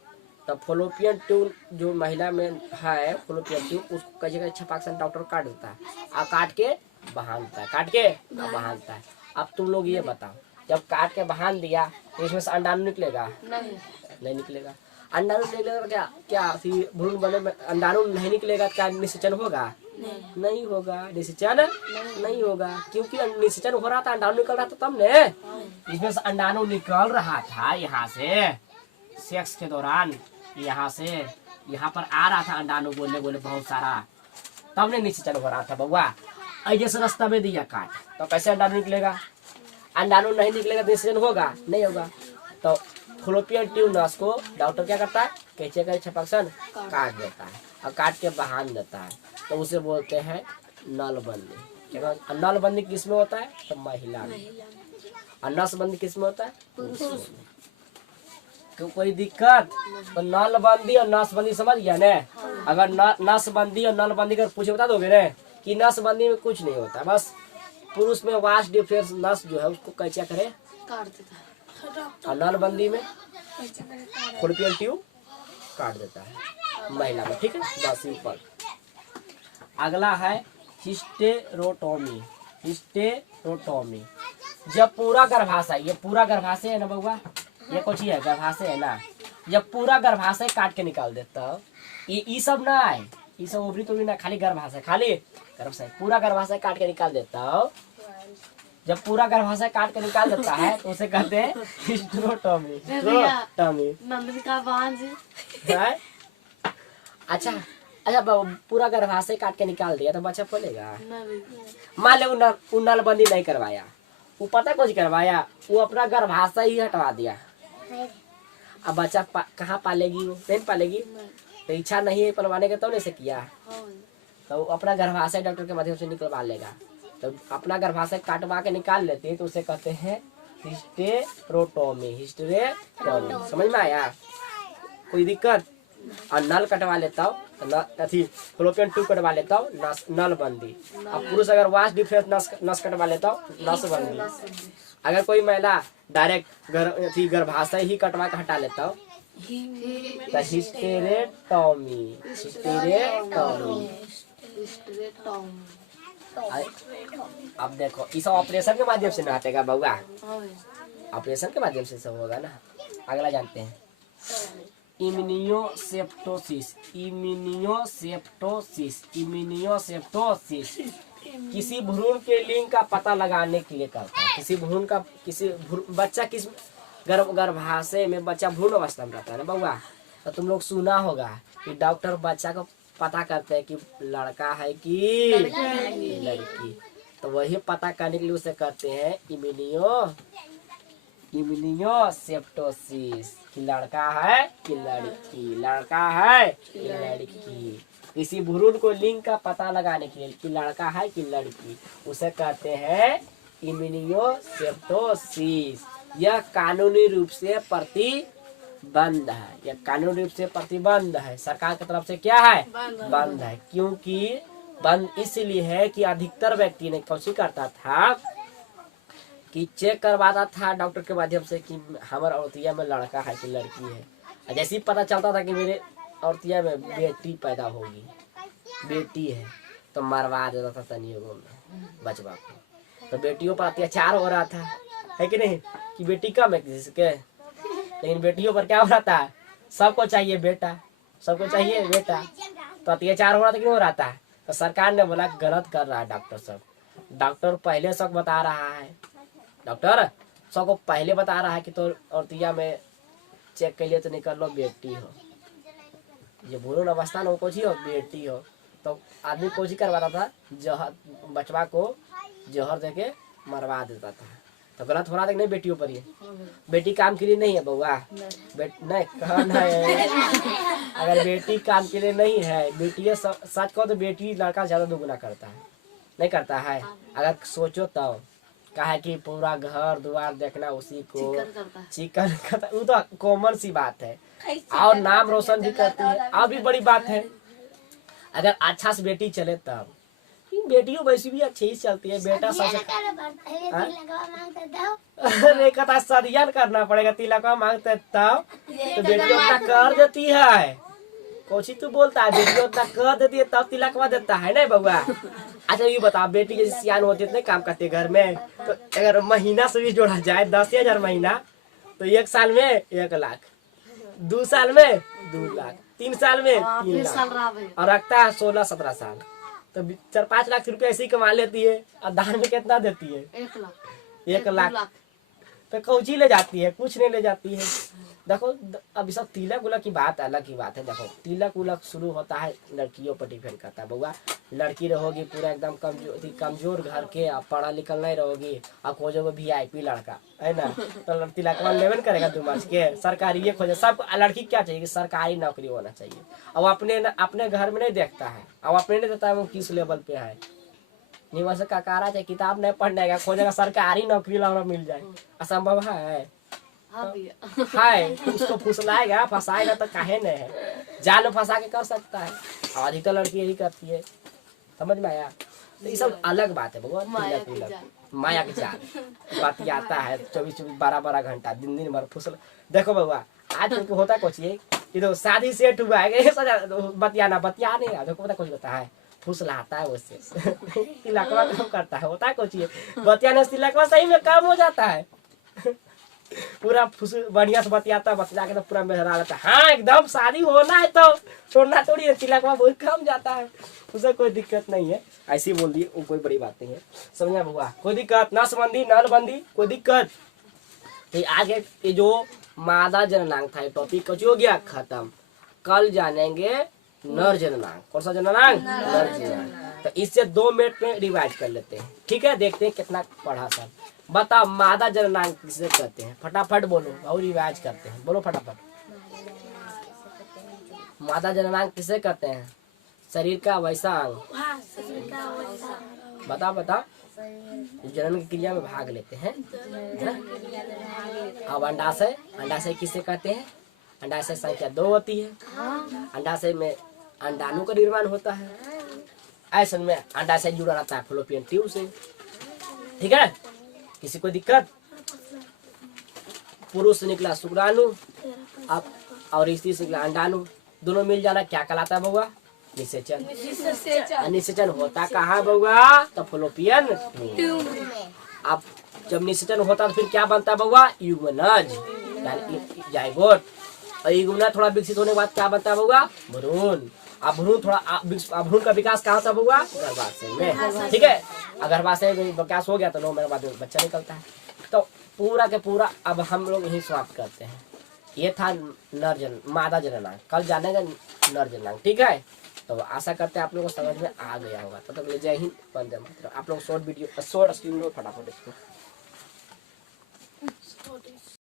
फ्लोपियन ट्यूब जो महिला में है, फ्लोपियन ट्यूब उसको कई जगह छपाक से डॉक्टर काट देता है और काट के बांधता है। काट के बांधता है। अब तुम लोग ये बताओ, जब काट के बांध दिया तो इसमें से अंडाणु निकलेगा? नहीं निकलेगा। अंडाणु निकलेगा क्या? क्या भ्रूण बने में अंडाणु नहीं निकलेगा? क्या निषेचन होगा? नहीं होगा। निषेचन नहीं होगा, क्योंकि निषेचन हो रहा था, अंडाणु निकल रहा था तब ने। इसमें से अंडाणु निकल रहा था यहाँ से सेक्स के दौरान, यहाँ से यहाँ पर आ रहा था अंडाणु बोले बहुत सारा, तब ने निषेचन हो रहा था बउआ। ऐसे रास्ता में दिया काट तो कैसे अंडाणु निकलेगा? अंडाणु नहीं निकलेगा तो निषेचन होगा? नहीं होगा। तो फ्लोपियन ट्यूब नस को डॉक्टर क्या करता है? कैंची का छपाक्सन काट देता है और काट के बांध देता है। तो उसे बोलते हैं नलबंदी। नलबंदी किस में होता है? तो महिला में। और नसबंदी किस में होता है? पुरुष में। क्यों कोई दिक्कत? तो नलबंदी और नसबंदी समझ गया ने? अगर नसबंदी और नलबंदी कर पूछे बता दोगे ने कि नसबंदी में कुछ नहीं होता, बस पुरुष में वास्ट डिफरेंस नस जो है उसको कैचा करे काट देता है। और नलबंदी में फ्लोपियन ट्यूब काट देता है महिला में। ठीक है, बस सिंपल। अगला है हिस्टेरोटोमी। हिस्टेरोटोमी जब पूरा गर्भाशय, ये पूरा गर्भाशय है ना बउआ, ये कुछ ही है गर्भाशय है ना, जब पूरा गर्भाशय काट के निकाल देता, ये सब ना है, ये सब ओवरी तो ना, खाली गर्भाशय, खाली गर्भाशय, पूरा गर्भाशय काट के निकाल देता। जब पूरा गर्भाशय काट के निकाल देता है तो उसे कहते हैं हिस्टेरोटोमी। नंदन का बांझ है? अच्छा पूरा गर्भाशय काट के निकाल दिया तो बच्चा पलेगा? मान ले वो नलबंदी नहीं करवाया, वो पता कुछ करवाया, वो अपना गर्भाशय ही हटवा दिया। अब बच्चा कहाँ पालेगी? वो नहीं पालेगी। तो इच्छा नहीं है पलवाने का तो नहीं से किया, तो अपना गर्भाशय डॉक्टर के माध्यम से निकलवा लेगा। तो अपना गर्भाशय काटवा के निकाल लेते हैं तो उसे कहते हैं हिस्टेरोटोमी। हिस्टेरोटोमी समझ में आया? कोई दिक्कत? और नल कटवा लेता हूँ, अथी फ्लोपियन ट्यूब कटवा लेता हूँ, नलबंदी। अब पुरुष अगर वास्ट डिफरेंस नस कटवा लेता हूँ, नसबंदी। अगर कोई महिला डायरेक्ट गर्भाशय ही कटवा के हटा लेता हूँ तो हिस्टेरेटोमी। अब देखो इस ऑपरेशन के माध्यम से ना हटेगा बउआ, ऑपरेशन के माध्यम से सब होगा ना। अगला जानते हैं इम्यूनोसेप्टोसिस। किसी भ्रूण के लिंग का पता लगाने के लिए करता है। किसी बच्चा किस गर्भाशय में बच्चा भ्रूण अवस्था में रहता है ना बउआ, तो तुम लोग सुना होगा कि डॉक्टर बच्चा को पता करते हैं कि लड़का है कि लड़की, तो वही पता करने के लिए उसे कहते हैं इम्यूनोसेप्टोसिस, कि लड़का है कि लड़की, लड़का है कि लड़की। किसी भ्रूण को लिंग का पता लगाने के लिए कि लड़का है कि लड़की, उसे कहते हैं इम्यूनोसेप्टोसिस। यह कानूनी रूप से प्रतिबंध है, यह कानूनी रूप से प्रतिबंध है, सरकार की तरफ से क्या है? बंद है। क्योंकि बंद इसलिए है कि अधिकतर व्यक्ति ने कोशिश करता था कि चेक करवाता था डॉक्टर के माध्यम से कि हमारे औरतिया में लड़का है कि लड़की है। जैसे ही पता चलता था कि मेरे औरतिया में बेटी पैदा होगी बेटी है तो मरवा देता था तनियों में बचवा को। तो बेटियों पर अत्याचार हो रहा था, है कि नहीं, कि बेटी कम है किसी के, लेकिन बेटियों पर क्या हो रहा था, सबको चाहिए बेटा, सबको चाहिए बेटा। तो अत्याचार हो रहा था कि नहीं हो रहा था। तो सरकार ने बोला गलत कर रहा है डॉक्टर सब। डॉक्टर पहले सब बता रहा है, डॉक्टर सबको पहले बता रहा है कि तो औरतिया में चेक के लिए तो निकल लो बेटी हो, ये भ्रूण अवस्था में कुछ ही हो बेटी हो। तो आदमी कुछ ही करवाता था, जहर बचवा को जहर देके मरवा देता था। तो गलत हो रहा था कि नहीं बेटियों पर ये। बेटी काम के लिए नहीं है बउआ, नहीं कहना है। अगर बेटी काम के लिए नहीं है, बेटी सच कहो तो बेटी लड़का ज्यादा दुगुना करता है, नहीं करता है। अगर सोचो तो कहा कि पूरा घर द्वार देखना उसी को चिकन करता, वो तो कॉमन सी बात है, और नाम रोशन भी करती है। और भी बड़ी बात है, अगर अच्छा से बेटी चले तब, बेटियों वैसी भी अच्छी ही चलती है। बेटा सबसे अरे कथा सदियन करना पड़ेगा, तिलकवा मांगते तब तो बेटी उतना कर देती है। कोची तू बोलता है, बेटी उतना कर देती है तब तिलकवा देता है ना बउआ। अच्छा ये बता, बेटी जैसे सियान होती है काम करते घर में, तो अगर महीना से भी जोड़ा जाए 10,000 महीना, तो 1 साल में 1 लाख, 2 साल में 2 लाख, 3 साल में 3 लाख, और रखता है 16-17 साल, तो 4-5 लाख रुपए ऐसे ही कमा लेती है। और दान में कितना देती है? 1 लाख। तो कौची ले जाती है? कुछ नहीं ले जाती है। देखो अभी सब तिलक उलक की बात अलग की बात है। देखो तिलक उलक शुरू होता है लड़कियों पर डिपेंड करता है बउआ। लड़की रहोगी पूरा एकदम कमजोर घर के, आप पढ़ा लिखल नहीं रहोगी, आप खोजोगे VIP लड़का, है ना, तो तिलक लेवन करेगा 2 मार्च के। सरकारी ये खोजे, सब लड़की क्या चाहिए कि सरकारी नौकरी होना चाहिए। अब अपने घर में नहीं देखता है, अब अपने नहीं देता है वो किस लेवल पे है। निवास का कारा चाहे किताब नहीं पढ़ने का, खोजेगा सरकारी नौकरी लाना मिल जाए, असंभव है। हाय उसको फुसलाएगा फंसाएगा तो काहे नहीं है, जाल में फंसा के कर सकता है। और अधिकतर लड़की यही करती है, समझ में आया। तो ये सब अलग बात है भगवान, माया के जाल बात आता है 24-12 घंटा दिन भर फुसल। देखो बउआ आज तो होता कुछ ये तो शादी सेट हुआ है, बतियाना नहीं, देखो पता कुछ होता है, फुसलाता है उससे तिलकवा काम करता है, होता है कुछ ये बतियाने से तिलकवा सही में काम हो जाता है। पूरा बढ़िया से बतियाता के तो पूरा मेहरा लेता है। हाँ एकदम शादी होना है तो छोड़ना थोड़ी है, तिलकवा बहुत कम जाता है, उसे कोई दिक्कत नहीं है। ऐसी बोल दी वो कोई बड़ी बात नहीं है, समझा बुआ, कोई दिक्कत, नसबंदी नलबंदी कोई दिक्कत। तो आज ये जो मादा जननांग था टॉपिक कुछ हो गया खत्म। कल जानेंगे नर जननांग। कौन सा जननांग? नर जननांग। तो इससे 2 मिनट में रिवाइज कर लेते हैं, ठीक है, देखते हैं कितना पढ़ा सब। बता मादा जननांग किसे कहते हैं? फटाफट बोलो और रिवाइज करते हैं, बोलो फटाफट। मादा जननांग किसे कहते हैं? शरीर का वैसा अंग, बता जनन की क्रिया में भाग लेते हैं। अब अंडाशय किसे कहते हैं? अंडाशय संख्या 2 होती है। अंडाशय में अंडाणु का निर्माण होता है। ऐसा में अंडाशय जुड़ा रहता है फैलोपियन ट्यूब से, ठीक है। किसी को दिक्कत? पुरुष से निकला शुक्राणु अब और स्त्री से निकला अंडाणु, दोनों मिल जाना क्या कहलाता है बउआ? निषेचन। निषेचन होता कहाँ बउआ? तो फैलोपियन ट्यूब। अब जब निषेचन होता तो फिर क्या बनता बउआ? युग्मनज यानी जाइगोट। और युग्मनज थोड़ा विकसित होने के बाद क्या बनता है बउआ? भ्रूण। अब भ्रूण का विकास कहाँ से बउआ? गर्भाशय में, ठीक है। गर्भाशय में विकास हो गया तो 9 महीने बाद बच्चा निकलता है। तो पूरा के पूरा अब हम लोग यही समाप्त करते हैं। ये था मादा जननांग। कल जानेगा नर जननांग, ठीक है। तो आशा करते हैं आप लोगों को समझ में आ गया होगा। तो जय हिंद, वंदे मातरम। आप लोग शॉर्ट स्क्रीन लो फटाफट इसको।